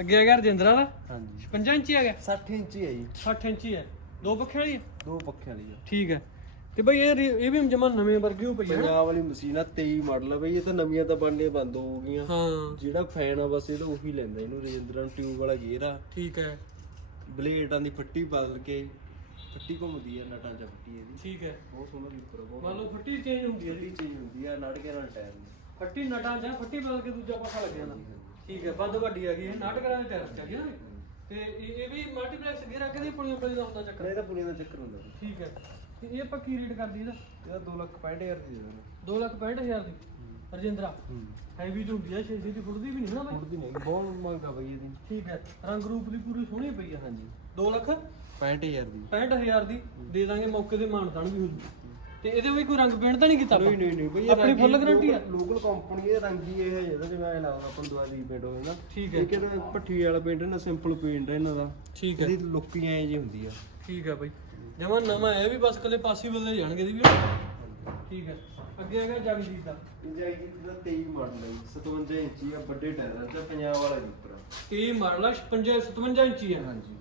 ਅੱਗੇ ਆ ਗਿਆ ਰਜਿੰਦਰਾ ਦਾ? ਹਾਂਜੀ। 55 ਇੰਚੀ ਆ ਗਿਆ 60 ਇੰਚੀ ਹੈ ਜੀ। 60 ਇੰਚੀ ਹੈ। ਦੋ ਪੱਖੇ ਵਾਲੀ ਹੈ? ਦੋ ਪੱਖਿਆਂ ਵਾਲੀ ਠੀਕ ਹੈ। ਤੇ ਬਈ ਇਹ ਰੀ- ਇਹ ਵੀ ਜਮਾ ਨਵੇਂ ਵਰਗੀ ਹੋ ਪਈ ਹੈ ਨਾ। ਪੰਜਾਬ ਵਾਲੀ ਮਸ਼ੀਨ ਆ 23 ਮਾਡਲ ਆ ਬਈ ਇਹ ਤਾਂ ਨਵੀਆਂ ਤਾਂ ਬਣਨੀਆਂ ਬੰਦ ਹੋ ਗਈਆਂ। ਹਾਂ। ਜਿਹੜਾ ਫੈਨ ਆ ਬਸ ਇਹਦਾ ਉਹੀ ਲੈਂਦਾ ਇਹਨੂੰ ਰਜਿੰਦਰਾ ਨੂੰ ਟਿਊਬ ਵਾਲਾ ਗੇਅਰ ਆ। ਠੀਕ ਹੈ। ਬਲੇਡਾਂ ਦੀ ਫੱਟੀ ਬਦਲ ਕੇ ਫੱਟੀ ਘੁੰਮਦੀ ਆ ਨਟਾਂ ਚ ਫੱਟੀ ਇਹਦੀ। ਠੀਕ ਹੈ। ਬਹੁਤ ਸੋਹਣਾ ਰੀਪਰ ਆ ਬਹੁਤ ਮੰਨ ਲਓ ਫੱਟੀ ਚੇਂਜ ਹੁੰਦੀ ਹੈ। ਫੱਟੀ ਚੇਂਜ ਹੁੰਦੀ ਆ ਨਟ ਕੇ ਨਾਲ ਟਾਇਰ ਨੇ ਫੱਟੀ ਨਟਾਂ ਜਾਂ ਫੱਟੀ ਬਦਲ ਕੇ ਦੂਜਾ ਪਾਸਾ ਲੱਗ ਜਾਂਦਾ ਠੀਕ ਹੈ ਵੱਧ ਵੱਡੀ ਆ ਗਈ ਇਹ ਨਾਟਕਰਾਂ ਦੇ ਟੈਰਸ ਚ ਆ ਗਈ ਨਾ। ਇਹ। ਤੇ ਇਹ ਇਹ ਵੀ ਮਲਟੀਪਲੈਕਸ ਅੱਗੇ ਦੀ ਪੁਲੀਆਂ ਪੁਲੀ ਦਾ ਹੁੰਦਾ ਚੱਕਰ। ਇਹਦਾ ਪੁਲੀਆਂ ਦਾ ਚੱਕਰ ਹੁੰਦਾ। ਠੀਕ ਹੈ ਤੇ ਇਹ ਆਪਾਂ ਕੀ ਰੇਟ ਕਰਦੀ ਇਹਦਾ ਇਹਦਾ 2 ਲੱਖ 65000 ਦੀ ਦੇ ਦੇਣਾ 2 ਲੱਖ 65000 ਦੀ। ਰਜਿੰਦਰਾ ਹੂੰ। ਹੈਵੀ ਦੀ ਹੁੰਦੀ ਆ 6 ਦੀ ਫੁੱਟਦੀ ਵੀ ਨਹੀਂ ਨਾ ਬਾਈ। ਨਹੀਂ ਬਹੁਤ ਮੰਗਾ ਬਈ ਇਹਦੀ। ਠੀਕ ਹੈ ਰੰਗ ਰੂਪ ਦੀ ਪੂਰੀ ਸੋਹਣੀ ਪਈ ਆ ਹਾਂਜੀ। 2 ਲੱਖ 65000 ਦੀ। 65000 ਦੀ ਦੇ ਦਾਂਗੇ ਮੌਕੇ ਤੇ ਮਾਨਤਾਨ ਵੀ ਹੋ ਜੂ। ਤੇ ਇਹਦੇ ਵੀ ਕੋਈ ਰੰਗ ਪੇਂਟ ਤਾਂ ਨਹੀਂ ਕੀਤਾ? ਨਹੀਂ ਨਹੀਂ ਨਹੀਂ ਬਈ ਆਪਣੀ full guarantee ਆ? ਲੋਕਲ ਕੰਪਨੀ ਇਹ ਰੰਗ ਹੀ ਇਹ ਹੈ ਜਿਹੜਾ ਜਿਵੇਂ ਐ ਲੱਗਦਾ ਆਪਾਂ ਨੂੰ ਦੁਆ ਦੀ ਪੇਂਟ ਹੋਵੇ ਨਾ ਠੀਕ ਹੈ। ਕਿਹੜਾ ਭੱਠੀ ਵਾਲਾ ਪੇਂਟ ਨਾ ਸਿੰਪਲ ਪੇਂਟ ਹੈ ਇਹਨਾਂ ਦਾ। ਠੀਕ ਹੈ। ਇਹਦੀ ਲੁੱਕ ਹੀ ਐ ਜੀ ਹੁੰਦੀ ਆ। ਠੀਕ ਹੈ ਬਾਈ। ਜਮਾ ਨਵਾਂ ਇਹ ਵੀ ਬਸ ਕੱਲੇ ਪਾਸੇ ਬਦਲੇ ਜਾਣਗੇ ਇਹਦੀ ਵੀ। ਠੀਕ ਹੈ। ਅੱਗੇ ਹੈਗਾ ਜਗਜੀਤ ਦਾ। ਇੰਜਾ ਦਾ 23 ਮਾਡਲ ਹੈ ਜੀ, 57 ਇੰਚੀ ਆ ਵੱਡੇ ਟਾਇਰਾਂ ਚ ਪੰਜਾਬ ਵਾਲਾ ਜੀ ਉੱਪਰ ਇਹ ਮਾਡਲ ਆ 56 57 ਇੰਚੀ ਹੈ ਹਾਂਜੀ।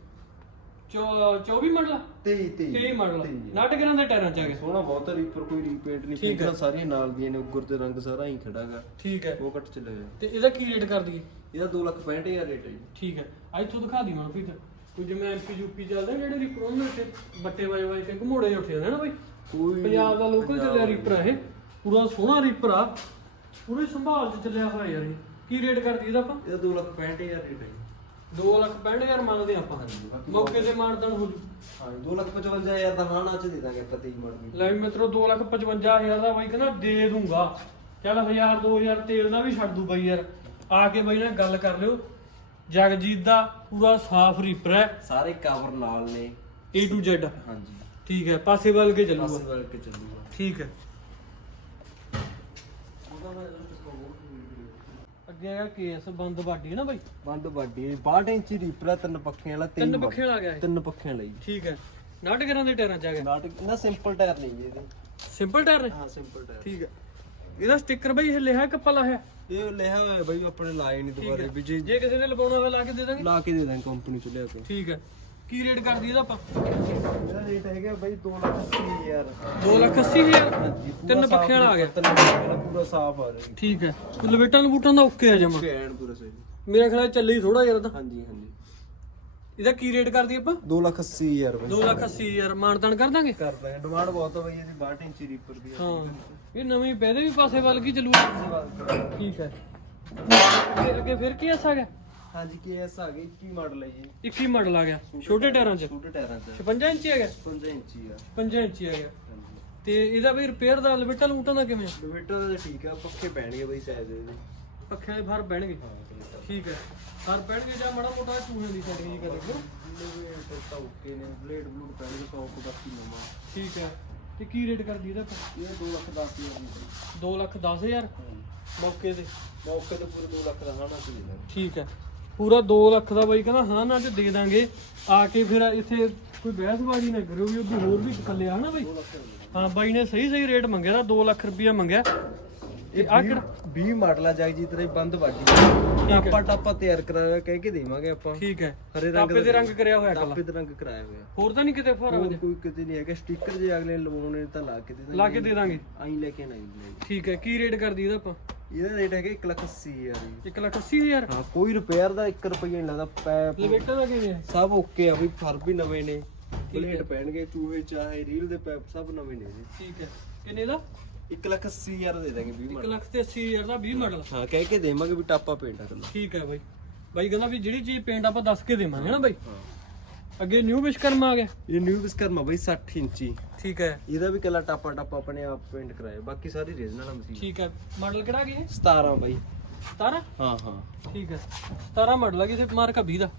24 ਮਾਡਲ ਆ? 23 23 23 ਮਾਡਲ ਆ। 23 ਨਾਟਕਰਾਂ ਦੇ ਟਾਇਰਾਂ ਚ ਆ ਗਏ। ਸੋਹਣਾ ਬਹੁਤ ਰੀਪਰ ਕੋਈ ਰੀਪੇਂਟ ਨਹੀਂ ਠੀਕ ਹੈ। ਫਿਕਰਾਂ ਸਾਰੀਆਂ ਨਾਲ ਦੀਆਂ ਨੇ ਉੱਗਰ ਤੇ ਰੰਗ ਸਾਰਾ ਹੀ ਖੜਾਗਾ ਠੀਕ ਹੈ। ਉਹ ਕੱਟ ਚੱਲਿਆ ਹੋਇਆ। ਤੇ ਇਹਦਾ ਕੀ ਰੇਟ ਕਰ ਦਈਏ? ਇਹਦਾ 2 ਲੱਖ 65000 ਰੇਟ ਹੈ ਜੀ। ਠੀਕ ਹੈ। ਆ ਇੱਥੋਂ ਦਿਖਾ ਦੀ ਮਨਪ੍ਰੀਤ। ਕੋਈ ਜਿਵੇਂ ਐਮਪੀ ਯੂਪੀ ਚੱਲਦੇ ਜਿਹੜੇ ਰੀਪਰ ਉਹਨਾਂ ਦੇ ਬੱਟੇ ਵਾਏ ਵਾਏ ਕੇ ਘਮੋੜੇ ਉੱਠੇ ਹੁੰਦੇ ਨੇ ਨਾ ਬਾਈ। ਕੋਈ ਪੰਜਾਬ ਦਾ ਲੋਕਲ ਚੱਲਿਆ ਰੀਪਰ ਆ ਇਹ। ਪੂਰਾ ਸੋਹਣਾ ਰੀਪਰ ਆ। ਪੂਰੀ ਸੰਭਾਲ ਚ ਚੱਲਿਆ ਹੋਇਆ ਯਾਰ ਇਹ। ਕੀ ਰੇਟ ਕਰਦੀ ਇਹਦਾ ਆਪਾਂ? ਇਹਦਾ 2 ਲੱਖ 65000 ਰੇਟ ਹੈ 2 ਲੱਖ 65000 ਮੰਗਦੇ ਆਪਾਂ। ਮੌਕੇ ਤੇ ਮਾਨਤਨ ਹੋ ਜੂ। ਹਾਂ 2 ਲੱਖ 55000 ਦਾ ਹਾਣਾ ਚ ਦੇ ਦਾਂਗੇ 23 ਮਾਡਲ ਲੈ ਵੀ ਮਿੱਤਰੋ 2 ਲੱਖ 55000 ਦਾ ਬਾਈ ਕਹਿੰਦਾ ਦੇ ਦੂੰਗਾ। ਚੱਲ 1000 2000 ਤੇਲ ਦਾ ਵੀ ਛੱਡ ਦੂ ਬਾਈ ਯਾਰ। ਆ ਕੇ ਬਾਈ ਨਾਲ ਗੱਲ ਕਰ ਲਿਓ। ਜਗਜੀਤ ਦਾ ਪੂਰਾ ਸਾਫ਼ ਰੀਪਰ ਹੈ। ਸਾਰੇ ਕਵਰ ਨਾਲ ਨੇ। A to Z ਹਾਂਜੀ। ਠੀਕ ਹੈ ਪਾਸੇ ਵੱਲ ਕੇ ਚੱਲੂਗਾ। ਪਾਸੇ ਵੱਲ ਕੇ ਚੱਲੂਗਾ। ਠੀਕ ਹੈ। ਅੱਗੇ ਹੈਗਾ ਕੇਸ ਬੰਦ ਬਾਡੀ ਹੈ ਨਾ ਬਾਈ? ਬੰਦ ਬਾਡੀ 62 ਇੰਚੀ ਰੀਪਰ ਤਿੰਨ ਪੱਖਿਆਂ ਵਾਲਾ ਤਿੰਨ ਪੱਖੇ ਵਾਲਾ ਗਿਆ ਇਹ? ਤਿੰਨ ਪੱਖਿਆਂ ਲਈ। ਠੀਕ ਹੈ। ਨਾਟਕਰਾਂ ਦੇ ਟਾਇਰਾਂ ਚ ਆ ਗਿਆ? ਨਾਟਕ ਨਾ ਸਿੰਪਲ ਟਾਇਰ ਨਹੀਂ ਜੀ ਇਹਦੇ। ਸਿੰਪਲ ਟਾਇਰ ਨੇ? ਹਾਂ ਸਿੰਪਲ ਟਾਇਰ। ਠੀਕ ਹੈ। ਇਹਦਾ ਸਟicker ਬਾਈ ਇਹ ਲਿਆ ਕੱਪਾ ਲਾਇਆ ਇਹ ਲਿਆ ਹੋਇਆ ਬਈ ਆਪਣੇ ਲਾਏ ਨਹੀਂ ਦੁਬਾਰੇ ਵੀ ਜੇ ਜੇ ਕਿਸੇ ਨੇ ਲਵਾਉਣਾ ਹੋਵੇ ਲਾ ਕੇ ਦੇ ਦਾਂਗੇ। ਲਾ ਕੇ ਦੇ ਦਾਂਗੇ ਕੰਪਨੀ ਚ ਲਿਆ ਕੇ। ਠੀਕ ਹੈ। ਕੀ ਰੇਟ ਕਰਦੀ ਇਹਦਾ ਆਪਾਂ? ਇਹਦਾ ਰੇਟ ਹੈਗਾ ਬਈ 2 ਲੱਖ 80000 2 ਲੱਖ 80 ਹਜ਼ਾਰ? ਹਾਂਜੀ ਤਿੰਨ ਪੱਖਿਆਂ ਵਾਲਾ ਆ ਗਿਆ। ਤਿੰਨ ਪੱਖਿਆਂ ਵਾਲਾ ਪੂਰਾ ਸਾਫ਼ ਆ ਰਿਹਾ। ਠੀਕ ਹੈ। ਤੇ ਲਵੇਟਾਂ ਲਵੂਟਾਂ ਦਾ ਓਕੇ ਆ ਜਮਾ? ਫੈਨ ਪੂਰਾ ਸਹੀ। ਮੇਰਾ ਖਿਆਲ ਚੱਲੀ ਥੋੜਾ ਯਾਰ ਤਾਂ। ਹਾਂਜੀ ਹਾਂਜੀ। ਇਹਦਾ ਕੀ ਰੇਟ ਕਰਦੀ ਆਪਾਂ? 2 ਲੱਖ 80000 ਬਈ। 2 ਲੱਖ 80 ਹਜ਼ਾਰ। ਮਾਨਤਾਨ ਕਰ ਦਾਂਗੇ? ਕਰ ਦਾਂਗੇ। ਡਿਮਾਂਡ ਬਹੁਤ ਆ ਬਈ ਇਹਦੀ 62 ਇੰਚੀ ਰੀਪਰ ਦੀ ਹਾਂ। ਇਹ ਨਵੀਂ ਪੈਦੇ ਵੀ ਪਾਸੇ ਵੱਲ ਕੀ ਚੱਲੂਗਾ ਠੀਕ ਹੈ। ਅੱਗੇ ਅੱਗੇ ਫਿਰ ਕੀ ਐਸਾ ਗਿਆ ਹਾਂਜੀ ਕੇਐਸ ਆ ਗਈ 21 ਮਾਡਲ ਹੈ ਜੀ। 21 ਮਾਡਲ ਆ ਗਿਆ। ਛੋਟੇ ਟਾਇਰਾਂ 'ਚ? ਛੋਟੇ ਟਾਇਰਾਂ ਚ। 56 ਇੰਚੀ ਹੈਗਾ 55 ਇੰਚੀ ਆ। 5 ਇੰਚੀ ਹੈਗਾ ਹਾਂਜੀ। ਤੇ ਇਹਦਾ ਵੀ ਰਿਪੇਅਰ ਦਾ ਲਵੇਟਾਂ ਲਵੂਟਾਂ ਦਾ ਕਿਵੇਂ ਡਿਵੇਟਰ ਦਾ ਠੀਕ ਆ ਪੱਕੇ ਪੈਣਗੇ ਬਈ ਸਾਈਜ਼ ਇਹਦੇ ਪੱਖਿਆਂ ਦੇ ਫਰ ਬਹਿਣਗੇ ਠੀਕ ਹੈ ਫਰ ਬਹਿਣਗੇ ਜਾਂ ਮਾੜਾ ਮੋਟਾ ਚੂਹੇ ਦੀ ਸੈਟਿੰਗ ਜੀ ਕਰ ਲਿਓ ਡਿਵੇਟਰ ਤਾਂ ਓਕੇ ਨੇ ਬਲੇਡ ਬਲੂਡ ਪੈਣਗੇ 100 ਕੁ ਬਾਕੀ ਨਵਾਂ। ਠੀਕ ਹੈ ਤੇ ਕੀ ਰੇਟ ਕਰਦੀ ਇਹਦਾ? ਇਹ 2 ਲੱਖ 10 ਹਜ਼ਾਰ ਦੀ ਬਈ 2 ਲੱਖ 10 ਹਜ਼ਾਰ? ਮੌਕੇ ਤੇ? ਮੌਕੇ ਤੇ ਪੂਰੇ 2 ਲੱਖ ਦਾ ਦੇ ਦਾਂਗੇ ਠੀਕ ਹੈ ਪੂਰਾ 2 ਲੱਖ ਦਾ ਬਾਈ ਕਹਿੰਦਾ ਹਾਂ ਨਾ ਤੇ ਦੇ ਦਾਂਗੇ। ਆ ਕੇ ਫਿਰ ਇੱਥੇ ਕੋਈ ਬਹਿਸਬਾਜ਼ੀ ਨਾ ਕਰਿਓ ਵੀ ਉਹਦੀ ਹੋਰ ਵੀ ਥੱਲੇ ਆ ਨਾ ਬਾਈ। ਹਾਂ ਬਾਈ ਨੇ ਸਹੀ ਸਹੀ ਰੇਟ ਮੰਗਿਆ ਤਾਂ 2 ਲੱਖ ਰੁਪਇਆ ਮੰਗਿਆ। ਇਹ ਆ ਕਿਹੜਾ? 20 ਮਾਡਲ ਆ ਜਗਜੀਤ ਦੇ ਬੰਦ ਬਾਡੀ ਹੈ। ਟਾਪਾ ਤਿਆਰ ਕਰਾਇਆ ਕਹਿ ਕੇ ਦੇਵਾਂਗੇ ਆਪਾਂ। ਠੀਕ ਹੈ। ਹਰੇ ਰੰਗ ਟਾਪੇ ਦੇ ਰੰਗ ਕਰਿਆ ਹੋਇਆ ਕਲਾ। ਟਾਪੇ ਦੇ ਰੰਗ ਕਰਾਇਆ ਹੋਇਆ। ਹੋਰ ਤਾਂ ਨਹੀਂ ਕਿਤੇ ਹੋਰ ਕੋਈ ਕਿਤੇ ਨਹੀਂ ਹੈਗਾ। ਸਟicker ਜੇ ਅਗਲੇ ਲਵਾਉਣੇ ਤਾਂ ਲਾ ਕੇ ਦੇ ਦਾਂਗੇ ਲਾ ਕੇ ਦੇ ਦਾਂਗੇ। ਆਈ ਲੈ ਕੇ ਨਹੀਂ ਠੀਕ ਹੈ ਕੀ ਰੇਟ ਕਰਦੀ ਇਹਦਾ ਆਪਾਂ? ਇਹਦਾ ਰੇਟ ਹੈਗਾ 1 ਲੱਖ 80 ਹਜ਼ਾਰ ਜੀ। 1 ਲੱਖ 80 ਹਜ਼ਾਰ? ਹਾਂ ਕੋਈ ਰਿਪੇਅਰ ਦਾ 1 ਰੁਪਈਆ ਨਹੀਂ ਲੱਗਦਾ ਪੈਪ ਲਵੇਟਾਂ ਦਾ ਕਿਵੇਂ ਹੈ ਸਭ ਓਕੇ ਆ ਵੀ ਫਰ ਵੀ ਨਵੇਂ ਨੇ। ਪਲੇਟ ਪੈਣਗੇ ਚੂਹੇ ਚਾਹੇ ਰੀਲ ਦੇ ਪੈਪ ਸਭ ਨਵੇਂ ਨੇ ਜੀ। ਠੀਕ ਹੈ। ਕਿੰਨੇ ਦਾ? 1 ਲੱਖ 80 ਹਜ਼ਾਰ ਦੇ ਦਾਂਗੇ 20 1 ਮਾਡਲ ਲੱਖ ਤੇ 80 ਹਜ਼ਾਰ ਦਾ 20 ਮਾਡਲ ਹਾਂ ਕਹਿ ਕੇ ਦੇਵਾਂਗੇ ਵੀ ਟਾਪਾ ਪੇਂਟ ਆ ਕੱਲਾ ਠੀਕ ਹੈ ਬਾਈ। ਬਾਈ ਕਹਿੰਦਾ ਵੀ ਜਿਹੜੀ ਚੀਜ਼ ਪੇਂਟ ਆਪਾਂ ਦੱਸ ਕੇ ਦੇਵਾਂਗੇ ਨਾ ਬਾਈ। ਹਾਂ। ਅੱਗੇ ਨਿਊ ਵਿਸ਼ਕਰਮਾ ਆ ਗਿਆ। ਇਹ ਨਿਊ ਵਿਸਕਰਮਾ ਬਈ 60 ਇੰਚੀ। ਠੀਕ ਹੈ। ਇਹਦਾ ਵੀ ਕੱਲਾ ਟਾਪਾ ਟਾਪਾ ਆਪਣੇ ਆਪ ਪੇਂਟ ਕਰਾਇਆ। ਬਾਕੀ ਸਾਰੀ ਰੀਜਨਲ ਮਸ਼ੀਨ। ਠੀਕ ਹੈ। ਮਾਡਲ ਕਿਹੜਾ ਗਿਆ 17 ਬਾਈ। 17 ਹਾਂ ਹਾਂ। ਠੀਕ ਹੈ। 17 ਮਾਡਲ ਆ ਕਿਸੇ ਮਾਰਕਾ 20 ਦਾ।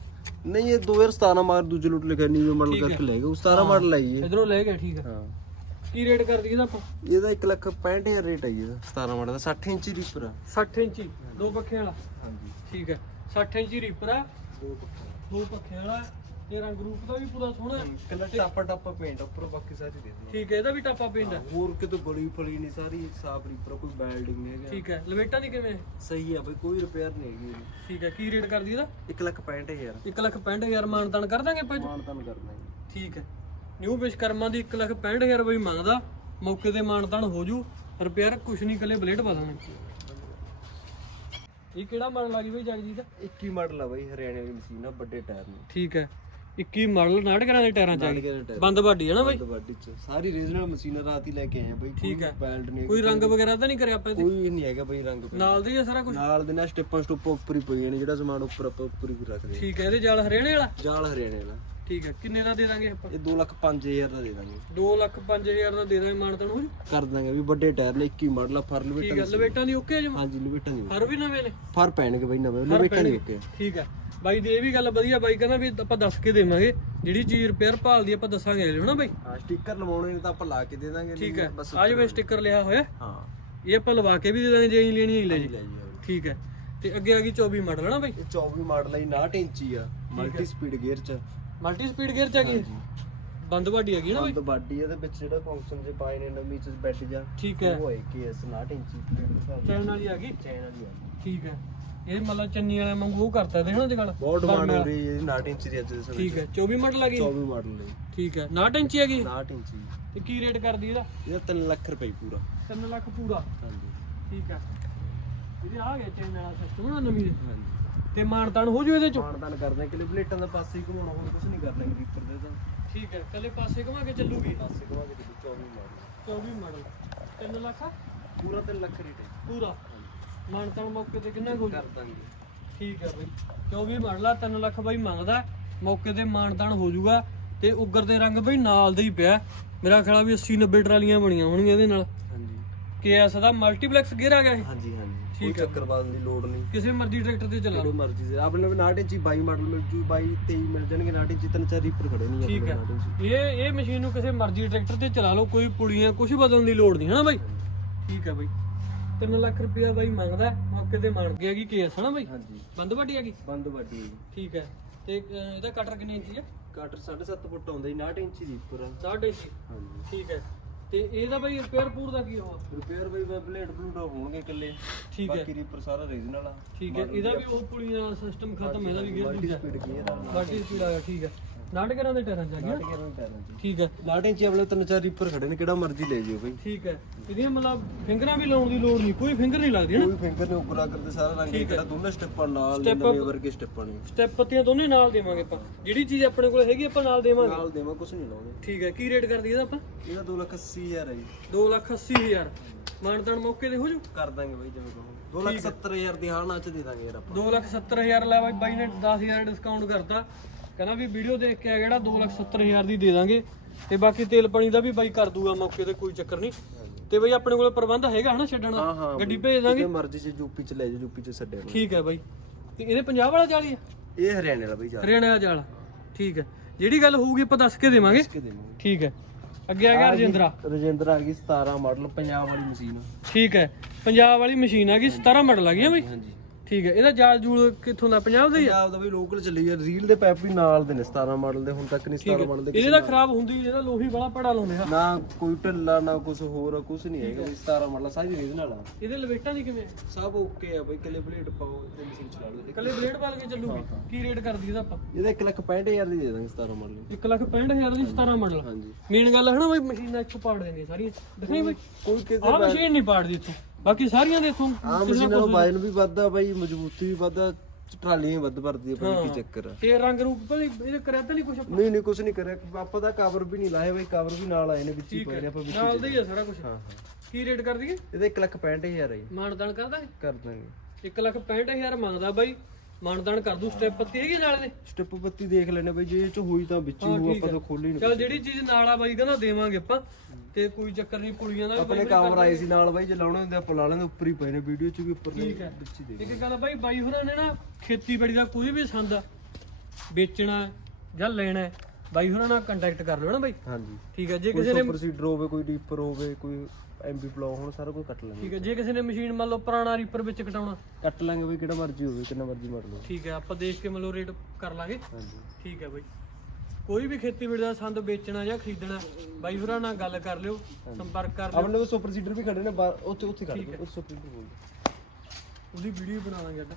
ਨਹੀਂ ਇਹ 2017 ਮਾਰ ਦੂਜੇ ਲੁੱਟ ਲਿਖਿਆ ਨਿਊ ਮਾਡਲ ਹੈ। ਕਰਕੇ ਲੈ ਗਏ। 17 ਮਾਡਲ ਹੈ। ਜੀ ਇਹ। ਇਧਰੋਂ ਲੈ ਗਿਆ ਠੀਕ ਹੈ। ਹਾਂ। ਕੀ ਰੇਟ ਕਰਦੀ ਇਹਦਾ ਆਪਾਂ? ਇਹਦਾ 1 ਲੱਖ 65000 ਰੇਟ ਹੈ ਜੀ ਇਹਦਾ। 17 ਮਾਡਲ ਦਾ। 60 ਇੰਚੀ ਰੀਪਰ ਆ। 60 ਇੰਚੀ। ਦੋ ਪੱਖੇ ਵਾਲਾ। ਹਾਂਜੀ। ਠੀਕ ਹੈ। 60 ਇੰਚੀ ਰੀਪਰ ਆ। ਦੋ ਪੱਖਾ ਦੋ ਪੱਖੇ ਵਾਲਾ। ਤੇ ਰੰਗ ਰੂਪ ਦਾ ਵੀ ਪੂਰਾ ਸੋਹਣਾ ਹੈ। ਕੱਲਾ ਟਾਪਾ ਟਾਪਾ ਪੇਂਟ ਉੱਪਰ ਬਾਕੀ ਸਾਰੀ ਦੇ ਦੇ ਠੀਕ ਹੈ ਇਹਦਾ ਵੀ ਟਾਪਾ ਪੈਂਦਾ ਹੈ। ਹੋਰ ਕਿਤੇ ਬੜੀ ਫਲੀ ਨਹੀਂ ਸਾਰੀ ਸਾਫ਼ ਰੀਪਰ ਕੋਈ ਬੈਲਡਿੰਗ ਨਹੀਂ ਹੈਗਾ। ਠੀਕ ਹੈ ਲਵੇਟਾਂ ਦੀ ਕਿਵੇਂ? ਹੈ? ਸਹੀ ਆ ਬਈ ਕੋਈ ਰਿਪੇਅਰ ਨਹੀਂ ਹੈਗੀ ਠੀਕ ਹੈ ਕੀ ਰੇਟ ਕਰਦੀ ਇਹਦਾ? 1 ਲੱਖ 65000 1 ਲੱਖ 65000 ਮਾਨਤਾਨ ਕਰ ਦਾਂਗੇ ਆਪਾਂ ਮਾਨ ਤਾਨ ਕਰਨਾ ਹੈ ਠੀਕ ਹੈ। ਨਿਊ ਵਿਸ਼ਕਰਮਾ ਦੀ 1 ਲੱਖ 65000 ਰੁਪਏ ਮੰਗਦਾ। ਮੌਕੇ ਤੇ ਮਾਨਤਾਨ ਹੋ ਜੂ। ਰਿਪੇਅਰ ਕੁਛ ਨਹੀਂ ਕੱਲੇ ਬਲੇਡ ਪਾ ਦਾਂਗੇ। ਇਹ ਕਿਹੜਾ ਮਾਡਲ ਆ ਗਈ ਬਈ ਜਗਜੀਤ? 21 ਮਾਡਲ ਆ ਬਈ ਹਰਿਆਣੇ ਦੀ ਮਸ਼ੀਨ ਆ ਵੱਡੇ ਟਾਇਰ ਨੇ ਠੀਕ ਹੈ। 21 ਮਾਡਲ 69 ਗਰਾਂ ਦੇ ਟਾਇਰਾਂ ਚ ਆ ਗਈ ਬੰਦ ਬਾਡੀ ਹੈ ਨਾ ਬਾਈ? ਚ। ਸਾਰੀ ਰੀਜਨਲ ਮਸ਼ੀਨ ਰਾਤ ਹੀ ਲੈ ਕੇ ਆਏ ਆ ਬਈ। ਠੀਕ ਹੈ। ਬੈਲਟ ਨਹੀਂ ਕੋਈ ਰੰਗ ਵਗੈਰਾ ਤਾਂ ਨਹੀਂ ਕਰਿਆ ਆਪਾਂ ਇਹਦੇ? ਕੋਈ ਨਹੀਂ ਹੈਗਾ ਬਈ ਰੰਗ ਪੇ ਨਾਲ ਦੇ ਹੀ ਆ ਸਾਰਾ ਕੁਝ ਨਾਲ ਦੇ ਨਾਲ ਸਟੈਪਾਂ ਸਟੁੱਪਾਂ ਉੱਪਰ ਹੀ ਪਈਆਂ ਨੇ। ਜਿਹੜਾ ਸਮਾਨ ਉੱਪਰ ਆਪਾਂ ਉੱਪਰ ਹੀ ਰੱਖਦੇ ਠੀਕ ਹੈ ਇਹਦੇ ਜਾਲ ਹਰਿਆਣੇ ਵਾਲਾ। ਜਾਲ ਹਰਿਆਣੇ ਵਾਲਾ। ਠੀਕ ਹੈ ਕਿੰਨੇ ਦਾ ਦੇ ਦਾਂਗੇ ਆਪਾਂ? ਇਹ 2 ਲੱਖ 5000 ਦਾ ਦੇ ਦਾਂਗੇ। 2 ਲੱਖ 5000 ਦਾ ਦੇ ਦਾਂਗੇ ਮਾਨਤਨ ਹੋ ਜੂ ਕਰ ਦਾਂਗੇ ਵੀ ਵੱਡੇ ਟਾਇਰ ਨੇ 21 ਮਾਡਲ ਆ ਫਰ ਠੀਕ ਲਵੇਟਾਂ ਹੈ ਲਵੇਟਾਂ ਦੀ ਓਕੇ ਜਮਾ ਹਾਂਜੀ ਲਵੇਟਾਂ ਨਹੀਂ ਹਰ ਵੀ ਨਵੇਂ ਨੇ? ਫਰ ਪੈਣਗੇ ਬਈ ਨਵੇਂ ਲਵੇਟਾਂ ਨਹੀਂ ਓਕੇ ਠੀਕ ਹੈ। ਬਾਈ ਦੀ ਇਹ ਵੀ ਗੱਲ ਵਧੀਆ ਬਾਈ ਕਹਿੰਦਾ ਵੀ ਆਪਾਂ ਦੱਸ ਕੇ ਦੇਵਾਂਗੇ ਜਿਹੜੀ ਚੀਜ਼ ਰਿਪੇਅਰ ਭਾਲਦੀ ਆਪਾਂ ਦੱਸਾਂਗੇ ਅਗਲੇ ਨੂੰ ਬਾਈ? ਹਾਂ ਸਟicker ਲਵਾਉਣੇ ਨੇ ਤਾਂ ਆਪਾਂ ਲਾ ਕੇ ਦੇ ਦਾਂਗੇ ਠੀਕ ਹੈ। ਬਸ ਆ ਜਿਵੇਂ ਸਟicker ਲਿਆ ਹੋਇਆ ਹਾਂ। ਇਹ ਆਪਾਂ ਲਵਾ ਕੇ ਵੀ ਦੇ ਦਾਂਗੇ ਜੇ ਹੀ ਲੈਣੀ ਹੈ ਲੈ ਜੀ। ਠੀਕ ਹੈ। ਤੇ ਅੱਗੇ ਆ ਗਈ 24 ਮਾਡਲ ਹੈ ਨਾ ਬਾਈ? ਇਹ 24 ਮਾਡਲ ਹੈ 69 ਇੰਚੀ ਆ ਮਲਟੀ ਸਪੀਡ ਗੇਅਰ ਚ। ਮਲਟੀ ਸਪੀਡ ਗੇਅਰ ਚ ਆ ਗਈ ਬੰਦ ਬਾਡੀ ਹੈਗੀ ਨਾ ਬਾਈ? ਬੰਦ ਬਾਡੀ ਇਹਦੇ ਵਿੱਚ ਜਿਹੜਾ ਫੰਕਸ਼ਨ ਜੇ ਪਾਏ ਨੇ ਨਵੀਂ ਚ ਬੈੱਡ ਜਾ ਠੀਕ ਹੈ। ਉਹ ਹੈ ਕੇਸ 69 ਇੰਚੀ ਚੈਨ ਵਾਲੀ ਆ ਗਈ ਚੈਨ ਵਾਲੀ ਆ। ਠੀਕ ਹੈ। ਇਹ ਮਤਲਬ ਚੰਨੀ ਵਾਲੇ ਵਾਂਗੂ ਉਹ ਕਰਤਾ ਦੇ ਨਾ ਜਗਲ ਬਹੁਤ ਡਿਮਾਂਡ ਹੋ ਰਹੀ ਹੈ ਇਹਦੀ 69 ਇੰਚੀ ਦੀ ਅੱਜ ਦੇ ਸਮੇਂ ਠੀਕ ਹੈ। 24 ਮਾਡਲ ਆ ਗਈ 24 ਮਾਡਲ ਨੇ ਠੀਕ ਹੈ। 69 ਇੰਚੀ ਹੈਗੀ? 69 ਇੰਚੀ ਤੇ ਕੀ ਰੇਟ ਕਰਦੀ ਇਹਦਾ? ਇਹਦਾ 3 ਲੱਖ ਰੁਪਏ ਪੂਰਾ। 3 ਲੱਖ ਪੂਰਾ? ਹਾਂਜੀ। ਠੀਕ ਹੈ। ਇਹਦੇ ਆ ਗਿਆ ਚੈਨ ਵਾਲਾ ਸਿਸਟਮ ਨਾ ਨਵੀਂ? ਦੇ ਹਾਂਜੀ। ਤੇ ਮਾਨਤਾਨ ਹੋ ਜੂ ਇਹਦੇ ਚ? ਮਾਨਦਾਨ ਕਰਦੇ ਕਿ ਪਲੇਟਾਂ ਦਾ ਪਾਸੇ ਘੁਮਾਉਣਾ ਹੋਰ ਕੁਝ ਨਹੀਂ ਕਰਨਾ ਰੀਪਰ ਦੇ ਤਾਂ। ਠੀਕ ਹੈ ਕੱਲੇ ਪਾਸੇ ਘੁਮਾ ਕੇ ਚੱਲੂਗੀ? ਪਾਸੇ ਘੁਮਾ ਕੇ ਦੇਖੋ 24 ਮਾਡਲ। 24 ਮਾਡਲ। 3 ਲੱਖ? ਪੂਰਾ 3 ਲੱਖ ਰੇਟ ਹੈ। ਪੂਰਾ? ਮਾਨਤਾਨ ਮੌਕੇ ਤੇ ਕਿੰਨਾ ਹੋ ਕਰ ਦਾਂਗੇ। ਠੀਕ ਹੈ ਬਈ 24 ਮਾਡਲ ਆ 3 ਲੱਖ ਬਾਈ ਮੰਗਦਾ ਮੌਕੇ ਤੇ ਮਾਨਤਾਨ ਹੋ ਜਾਊਗਾ ਤੇ ਉਗਰ ਦੇ ਰੰਗ ਬਈ ਨਾਲ ਦੇ ਹੀ ਪਿਆ। ਮੇਰਾ ਖਿਆਲ ਆ ਵੀ 80 90 ਟਰਾਲੀਆਂ ਬਣੀਆਂ ਹੋਣਗੀਆਂ ਇਹਦੇ ਨਾਲ। ਕੇਐਸ ਦਾ ਮਲਟੀਪਲੈਕਸ ਗੇਅਰ ਆ ਗਿਆ ਇਹ? ਹਾਂਜੀ ਹਾਂਜੀ। ਕੋਈ ਠੀਕ ਹੈ। ਚੱਕਰ ਬਾਦਨ ਦੀ ਲੋੜ ਨਹੀਂ। ਕਿਸੇ ਮਰਜ਼ੀ ਟਰੈਕਟਰ ਤੇ ਚਲਾ ਲਓ ਮਰਜ਼ੀ ਦੇ ਆਪਣੇ ਵੀ 69 ਇੰਚੀ 22 ਮਾਡਲ ਮਿਲ ਜੂ 22 23 ਮਿਲ ਜਾਣਗੇ 69 ਇੰਚੀ ਤਿੰਨ ਚਾਰ ਰੀਪਰ ਖੜੇ ਨਹੀਂ ਠੀਕ ਹੈ ਆਪਣੇ 69 ਇੰਚੀ। ਇਹ ਇਹ ਮਸ਼ੀਨ ਨੂੰ ਕਿਸੇ ਮਰਜ਼ੀ ਟਰੈਕਟਰ ਤੇ ਚਲਾ ਲਓ ਕੋਈ ਪੁਲੀਆਂ ਕੁਝ ਬਦਲਣ ਦੀ ਲੋੜ ਨਹੀਂ ਹਨਾ ਬਾਈ? ਠੀਕ ਹੈ ਬਾਈ। 3 ਲੱਖ ਰੁਪਇਆ ਬਾਈ ਮੰਗਦਾ ਹੈ, ਮੌਕੇ ਤੇ ਮੰਨ ਗਿਆ ਕਿ ਕੇਸ ਹਨਾ ਬਾਈ? ਹਾਂਜੀ। ਬੰਦ ਵੱਡੀ ਹੈਗੀ? ਬੰਦ ਵੱਡੀ ਹੈ ਜੀ। ਠੀਕ ਹੈ ਤੇ ਅਹ, ਇਹਦਾ ਕਟਰ ਕਿੰਨੀ ਇੰਚੀ ਹੈ ਕਟਰ 7.5 ਫੁੱਟ ਆਉਂਦਾ ਜੀ 69 ਇੰਚੀ ਰੀਪਰ ਆ। 60 ਇੰਚੀ ਹਾਂਜੀ। ਠੀਕ ਹੈ ਤੇ ਇਹਦਾ ਬਾਈ ਰਿਪੇਅਰ ਪੂਰ ਦਾ ਕੀ ਹੋਆ ਰਿਪੇਅਰ ਬਈ ਬਲੇਡ ਬਲੂਡ ਹੋਣਗੇ ਇਕੱਲੇ। ਠੀਕ ਹੈ। ਬਾਕੀ ਰੀਪਰ ਸਾਰਾ ਰੀਜਨਲ ਆ। ਠੀਕ ਹੈ ਇਹਦਾ ਵੀ ਉਹ ਪੁਲੀਆਂ ਸਿਸਟਮ ਖਤਮ ਹੈ ਇਹਦਾ ਵੀ ਗੇਅਰ ਦੂਜਾ ਸਪੀਡ ਗੇਅਰ ਆ। ਬਾਕੀ ਸਪੀਡ ਆ ਗਿਆ ਠੀਕ ਹੈ। ਨਾਟਕਰਾਂ ਦੇ ਟਾਇਰਾਂ ਚ ਆ ਗਿਆ 60 ਗੇਅਰਾਂ ਟਾਇਰਾਂ ਚ। ਠੀਕ ਹੈ। 69 ਇੰਚੀ ਆਪਣੇ ਤਿੰਨ ਚਾਰ ਰੀਪਰ ਖੜੇ ਨੇ ਕਿਹੜਾ ਮਰਜ਼ੀ ਲੈ ਜਿਓ ਬਈ। ਠੀਕ ਹੈ। ਇਹਦੀਆਂ ਮਤਲਬ ਫਿੰਗਰਾਂ ਵੀ ਲਾਉਣ ਦੀ ਲੋੜ ਨਹੀਂ ਕੋਈ ਫਿੰਗਰ ਨਹੀਂ ਲੱਗਦੀ ਨਾ? ਕੋਈ ਫਿੰਗਰ ਨੇ ਉਪਰਾ ਕਰਦੇ ਸਾਰਾ ਰੰਗ ਕਿਹੜਾ ਦੋਨੇ ਸਟੈਪਾਂ ਨਾਲ Step ਨਵੇਂ ਵਰਗੇ ਸਟੈਪਾਂ ਨੇ। ਸਟੈਪ ਪੱਤੀਆਂ ਦੋਨੇ ਨਾਲ ਦੇਵਾਂਗੇ ਆਪਾਂ। ਜਿਹੜੀ ਚੀਜ਼ ਆਪਣੇ ਕੋਲ ਹੈਗੀ ਆਪਾਂ ਨਾਲ ਦੇਵਾਂਗੇ। ਨਾਲ ਦੇਵਾਂ ਕੁਝ ਨਹੀਂ ਲਾਉਂਦੇ ਠੀਕ ਹੈ। ਕੀ ਰੇਟ ਕਰਦੀ ਇਹਦਾ ਆਪਾਂ? ਇਹਦਾ 2 ਲੱਖ 80 ਹਜ਼ਾਰ ਹੈ ਜੀ। 2 ਲੱਖ 80 ਹਜ਼ਾਰ। ਮਾਨਦਾਨ ਮੌਕੇ ਤੇ ਹੋ ਜੂ ਕਰ ਦਾਂਗੇ ਬਈ ਜਿਵੇਂ ਕਹੋ। 2 ਲੱਖ 70 ਹਜ਼ਾਰ ਦੀ ਹਾਲ ਨਾਲ ਚ ਦੇ ਦਾਂਗੇ ਯਾਰ ਆਪਾਂ। 2 ਲੱਖ 70 ਹਜ਼ਾਰ ਲੈ ਬਾਈ ਬਾਈ ਨੇ 10000 ਡਿਸਕਾਊਂਟ ਕਰਤਾ। ਕਹਿੰਦਾ ਵੀ ਵੀਡੀਓ ਦੇਖ ਕੇ ਆ ਜਿਹੜਾ 2 ਲੱਖ 70 ਹਜ਼ਾਰ ਦੀ ਦੇ ਦਾਂਗੇ। ਤੇ ਬਾਕੀ ਤੇਲ ਪਾਣੀ ਦਾ ਵੀ ਬਾਈ ਕਰ ਦੂਗਾ ਮੌਕੇ ਤੇ ਕੋਈ ਚੱਕਰ ਨਹੀਂ। ਤੇ ਬਾਈ ਆਪਣੇ ਕੋਲ ਪ੍ਰਬੰਧ ਹੈਗਾ ਹਨਾ ਛੱਡਣ? ਹਾਂ ਦਾ ਹਾਂ ਗੱਡੀ ਭੇਜ ਦਾਂਗੇ। ਮਰਜ਼ੀ ਚ ਯੂਪੀ ਚ ਲੈ ਜਾ ਯੂਪੀ ਚ ਛੱਡਿਆ। ਠੀਕ ਹੈ ਬਾਈ। ਤੇ ਇਹਦੇ ਪੰਜਾਬ ਵਾਲਾ ਜਾਲੀ ਹੈ ਇਹ ਹਰਿਆਣੇ ਵਾਲਾ ਬਈ ਜਾ ਹਰਿਆਣਾ ਦਾ ਜਾਲ ਠੀਕ ਹੈ। ਜਿਹੜੀ ਗੱਲ ਹੋਊਗੀ ਆਪਾਂ ਦੱਸ ਕੇ ਦੇਵਾਂਗੇ। ਕੇ ਦੇਵਾਂਗੇ। ਠੀਕ ਹੈ। ਅੱਗੇ ਆ ਗਿਆ ਰਜਿੰਦਰਾ। ਰਜਿੰਦਰ ਆ ਗਈ 17 ਮਾਡਲ ਪੰਜਾਬ ਵਾਲੀ ਮਸ਼ੀਨ। ਠੀਕ ਹੈ। ਪੰਜਾਬ ਵਾਲੀ ਮਸ਼ੀਨ ਆ ਗਈ 17 ਮਾਡਲ ਆ ਗਈ ਆ ਬਈ। ਹਾਂਜੀ। ਠੀਕ ਹੈ ਇਹਦਾ ਜਾਲ ਜੂਲ ਕਿੱਥੋਂ ਦਾ? ਪੰਜਾਬ ਦਾ ਹੀ ਆ ਪੰਜਾਬ ਦਾ ਵੀ ਲੋਕਲ ਚੱਲੀ ਆ ਰੀਲ ਦੇ ਪੈਪ ਵੀ ਨਾਲ ਦੇ ਨੇ 17 ਮਾਡਲ ਦੇ ਹੁਣ ਤੱਕ ਨਹੀਂ 17 ਮਾਡਲ ਦੇ ਇਹਦੇ ਦਾ ਖਰਾਬ ਹੁੰਦੀ ਇਹਦਾ ਲੋਹੀ ਬੜਾ ਪੜਾ ਲਾਉਂਦੇ ਆ। ਨਾ ਕੋਈ ਢਿੱਲਾ ਨਾ ਕੁਝ ਹੋਰ ਕੁਝ ਨਹੀਂ ਹੈਗਾ ਵੀ 17 ਮਾਡਲ ਸਾਰੀ ਰੀਲ ਨਾਲ ਆ। ਇਹਦੇ ਲਵੇਟਾਂ ਦੀ ਕਿਵੇਂ? ਸਭ ਓਕੇ ਆ ਬਈ ਕੱਲੇ ਪਲੇਟ ਪਾਓ ਤੇ ਮਸ਼ੀਨ ਚਲਾ ਲਓ ਕੱਲੇ ਬਲੇਡ ਵਾਲ ਕੇ ਚੱਲੂਗੀ? ਕੀ ਰੇਟ ਕਰਦੀ ਇਹਦਾ ਆਪਾਂ? ਇਹਦਾ 1 ਲੱਖ 65000 ਦੀ ਦੇ ਦਾਂਗੇ 17 ਮਾਡਲ 1 ਲੱਖ 65000 ਦੀ 17 ਮਾਡਲ। ਹਾਂਜੀ। ਮੇਨ ਗੱਲ ਹੈ ਨਾ ਬਈ ਮਸ਼ੀਨਾਂ ਇੱਥੋਂ ਪਾੜ ਦੇਣਗੇ ਸਾਰੀਆਂ। ਦਿਖਾਈ ਬਈ। ਕੋਈ ਕਿਤੇ ਆਹ ਮਸ਼ੀਨ ਨਹੀਂ ਪਾੜਦੀ ਇੱਥੋਂ। ਬਾਕੀ ਸਾਰੀਆਂ ਦੇ ਇੱਥੋਂ ਆ ਮਸ਼ੀਨ ਨਾਲੋਂ ਵਜਨ ਵੀ ਵੱਧਦਾ ਬਾਈ ਮਜ਼ਬੂਤੀ ਵੀ ਵੱਧਦਾ ਟਰਾਲੀਆਂ ਵੱਧ ਭਰਦੀ ਆ ਬਾਈ ਕੀ ਚੱਕਰ ਆ। ਤੇ ਰੰਗ ਰੂਪ ਤਾਂ ਨਹੀਂ ਇਹਦੇ ਕਰਿਆ ਤਾਂ ਨਹੀਂ ਕੁਝ ਨਹੀਂ ਨਹੀਂ ਕੁਝ ਨਹੀਂ ਕਰਿਆ। ਆਪਾਂ ਦਾ ਕਵਰ ਵੀ ਨਹੀਂ ਲਾਏ ਬਾਈ ਕਵਰ ਵੀ ਨਾਲ ਆਏ ਨੇ ਵਿੱਚ ਹੀ ਪਏ ਨੇ ਆਪਾਂ ਵਿੱਚ ਨਾਲ ਦਾ ਹੀ ਆ। ਸਾਰਾ ਕੁਝ ਹਾਂ ਹਾਂ। ਕੀ ਰੇਟ ਕਰ ਦਈਏ? ਇਹਦਾ 1 ਲੱਖ 65000 ਹੈ ਜੀ। ਮਾਨਦਾਨ ਕਰਦਾ ਕਰ ਦਾਂਗੇ। 1 ਲੱਖ 65000 ਮੰਗਦਾ ਬਾਈ। ਮਾਨਦਾਨ ਕਰ ਦੂ ਸਟੈਪ ਪੱਤੀ ਹੈਗੀ ਨਾਲ ਦੇ ਸਟੈਪ ਪੱਤੀ ਦੇਖ ਲੈਣੇ ਬਾਈ ਜੇ ਇਹ ਚ ਹੋਈ ਤਾਂ ਵਿੱਚ ਹੀ ਹੋਊ ਆਪਾਂ ਤਾਂ ਖੋਲੀ ਨਹੀਂ ਚਲ ਜਿਹੜੀ ਚੀਜ਼ ਨਾਲ ਆ ਬਾਈ ਕਹਿੰਦਾ ਦੇਵਾਂਗੇ ਆਪਾਂ। ਤੇ ਕੋਈ ਚੱਕਰ ਨਹੀਂ ਪੁਲੀਆਂ ਦਾ ਵੀ ਆਪਣੇ ਕਵਰ ਆਏ ਸੀ ਨਾਲ ਬਾਈ ਜੇ ਲਾਉਣੇ ਹੁੰਦੇ ਆਪਾਂ ਲਾ ਲੈਂਦੇ ਉੱਪਰ ਹੀ ਪਏ ਨੇ ਵੀਡੀਓ ਚ ਵੀ ਉੱਪਰ ਨੇ ਠੀਕ ਹੈ। ਵਿੱਚ ਹੀ ਦੇ ਇੱਕ ਗੱਲ ਬਾਈ ਬਾਈ ਹੋਰਾਂ ਨੇ ਨਾ ਖੇਤੀਬਾੜੀ ਦਾ ਕੋਈ ਵੀ ਸੰਦ ਵੇਚਣਾ ਜਾਂ ਲੈਣਾ ਹੈ, ਬਾਈ ਹੋਰਾਂ ਨਾਲ ਕੰਟੈਕਟ ਕਰ ਲਿਓ ਨਾ ਬਾਈ। ਹਾਂਜੀ। ਠੀਕ ਹੈ ਜੇ ਕੋਈ ਕਿਸੇ ਨੇ ਸੀਡਰ ਹੋਵੇ ਕੋਈ ਡੀਪਰ ਹੋਵੇ ਕੋਈ ਐਮਬੀ ਪਲਾਉ ਹੁਣ ਸਾਰਾ ਕੁਝ ਕੱਟ ਲਾਂਗੇ ਠੀਕ ਹੈ ਜੇ ਕਿਸੇ ਨੇ ਮਸ਼ੀਨ ਮੰਨ ਲਓ ਪੁਰਾਣਾ ਰੀਪਰ ਵਿੱਚ ਕਟਾਉਣਾ। ਕੱਟ ਲਾਂਗੇ ਬਈ ਕਿਹੜਾ ਮਰਜ਼ੀ ਹੋਵੇ ਕਿੰਨਾ ਮਰਜ਼ੀ ਮਾਡਲ ਹੋਵੇ ਠੀਕ ਹੈ ਆਪਾਂ ਦੇਖ ਕੇ ਮੰਨ ਲਓ ਰੇਟ ਕਰ ਲਾਂਗੇ। ਹਾਂਜੀ। ਠੀਕ ਹੈ ਬਾਈ। ਕੋਈ ਵੀ ਖੇਤੀਬਾੜੀ ਦਾ ਸੰਦ ਵੇਚਣਾ ਜਾਂ ਖਰੀਦਣਾ ਬਾਈ ਹੋਰਾਂ ਨਾਲ ਗੱਲ ਕਰ ਲਿਓ ਸੰਪਰਕ ਕਰ ਲਿਓ। ਆਪਣੇ ਕੋਲ ਸੁਪਰ ਸੀਡਰ ਵੀ ਖੜੇ ਨੇ ਬਾਹਰ ਉੱਥੇ ਉੱਥੇ ਖੜੇ ਨੇ ਉੱਥੇ ਸੁਪਰ ਸੀਡਰ ਬੋਲ ਉਹਦੀ ਵੀਡੀਓ ਬਣਾ ਲਾਂਗੇ ਅੱਡਾ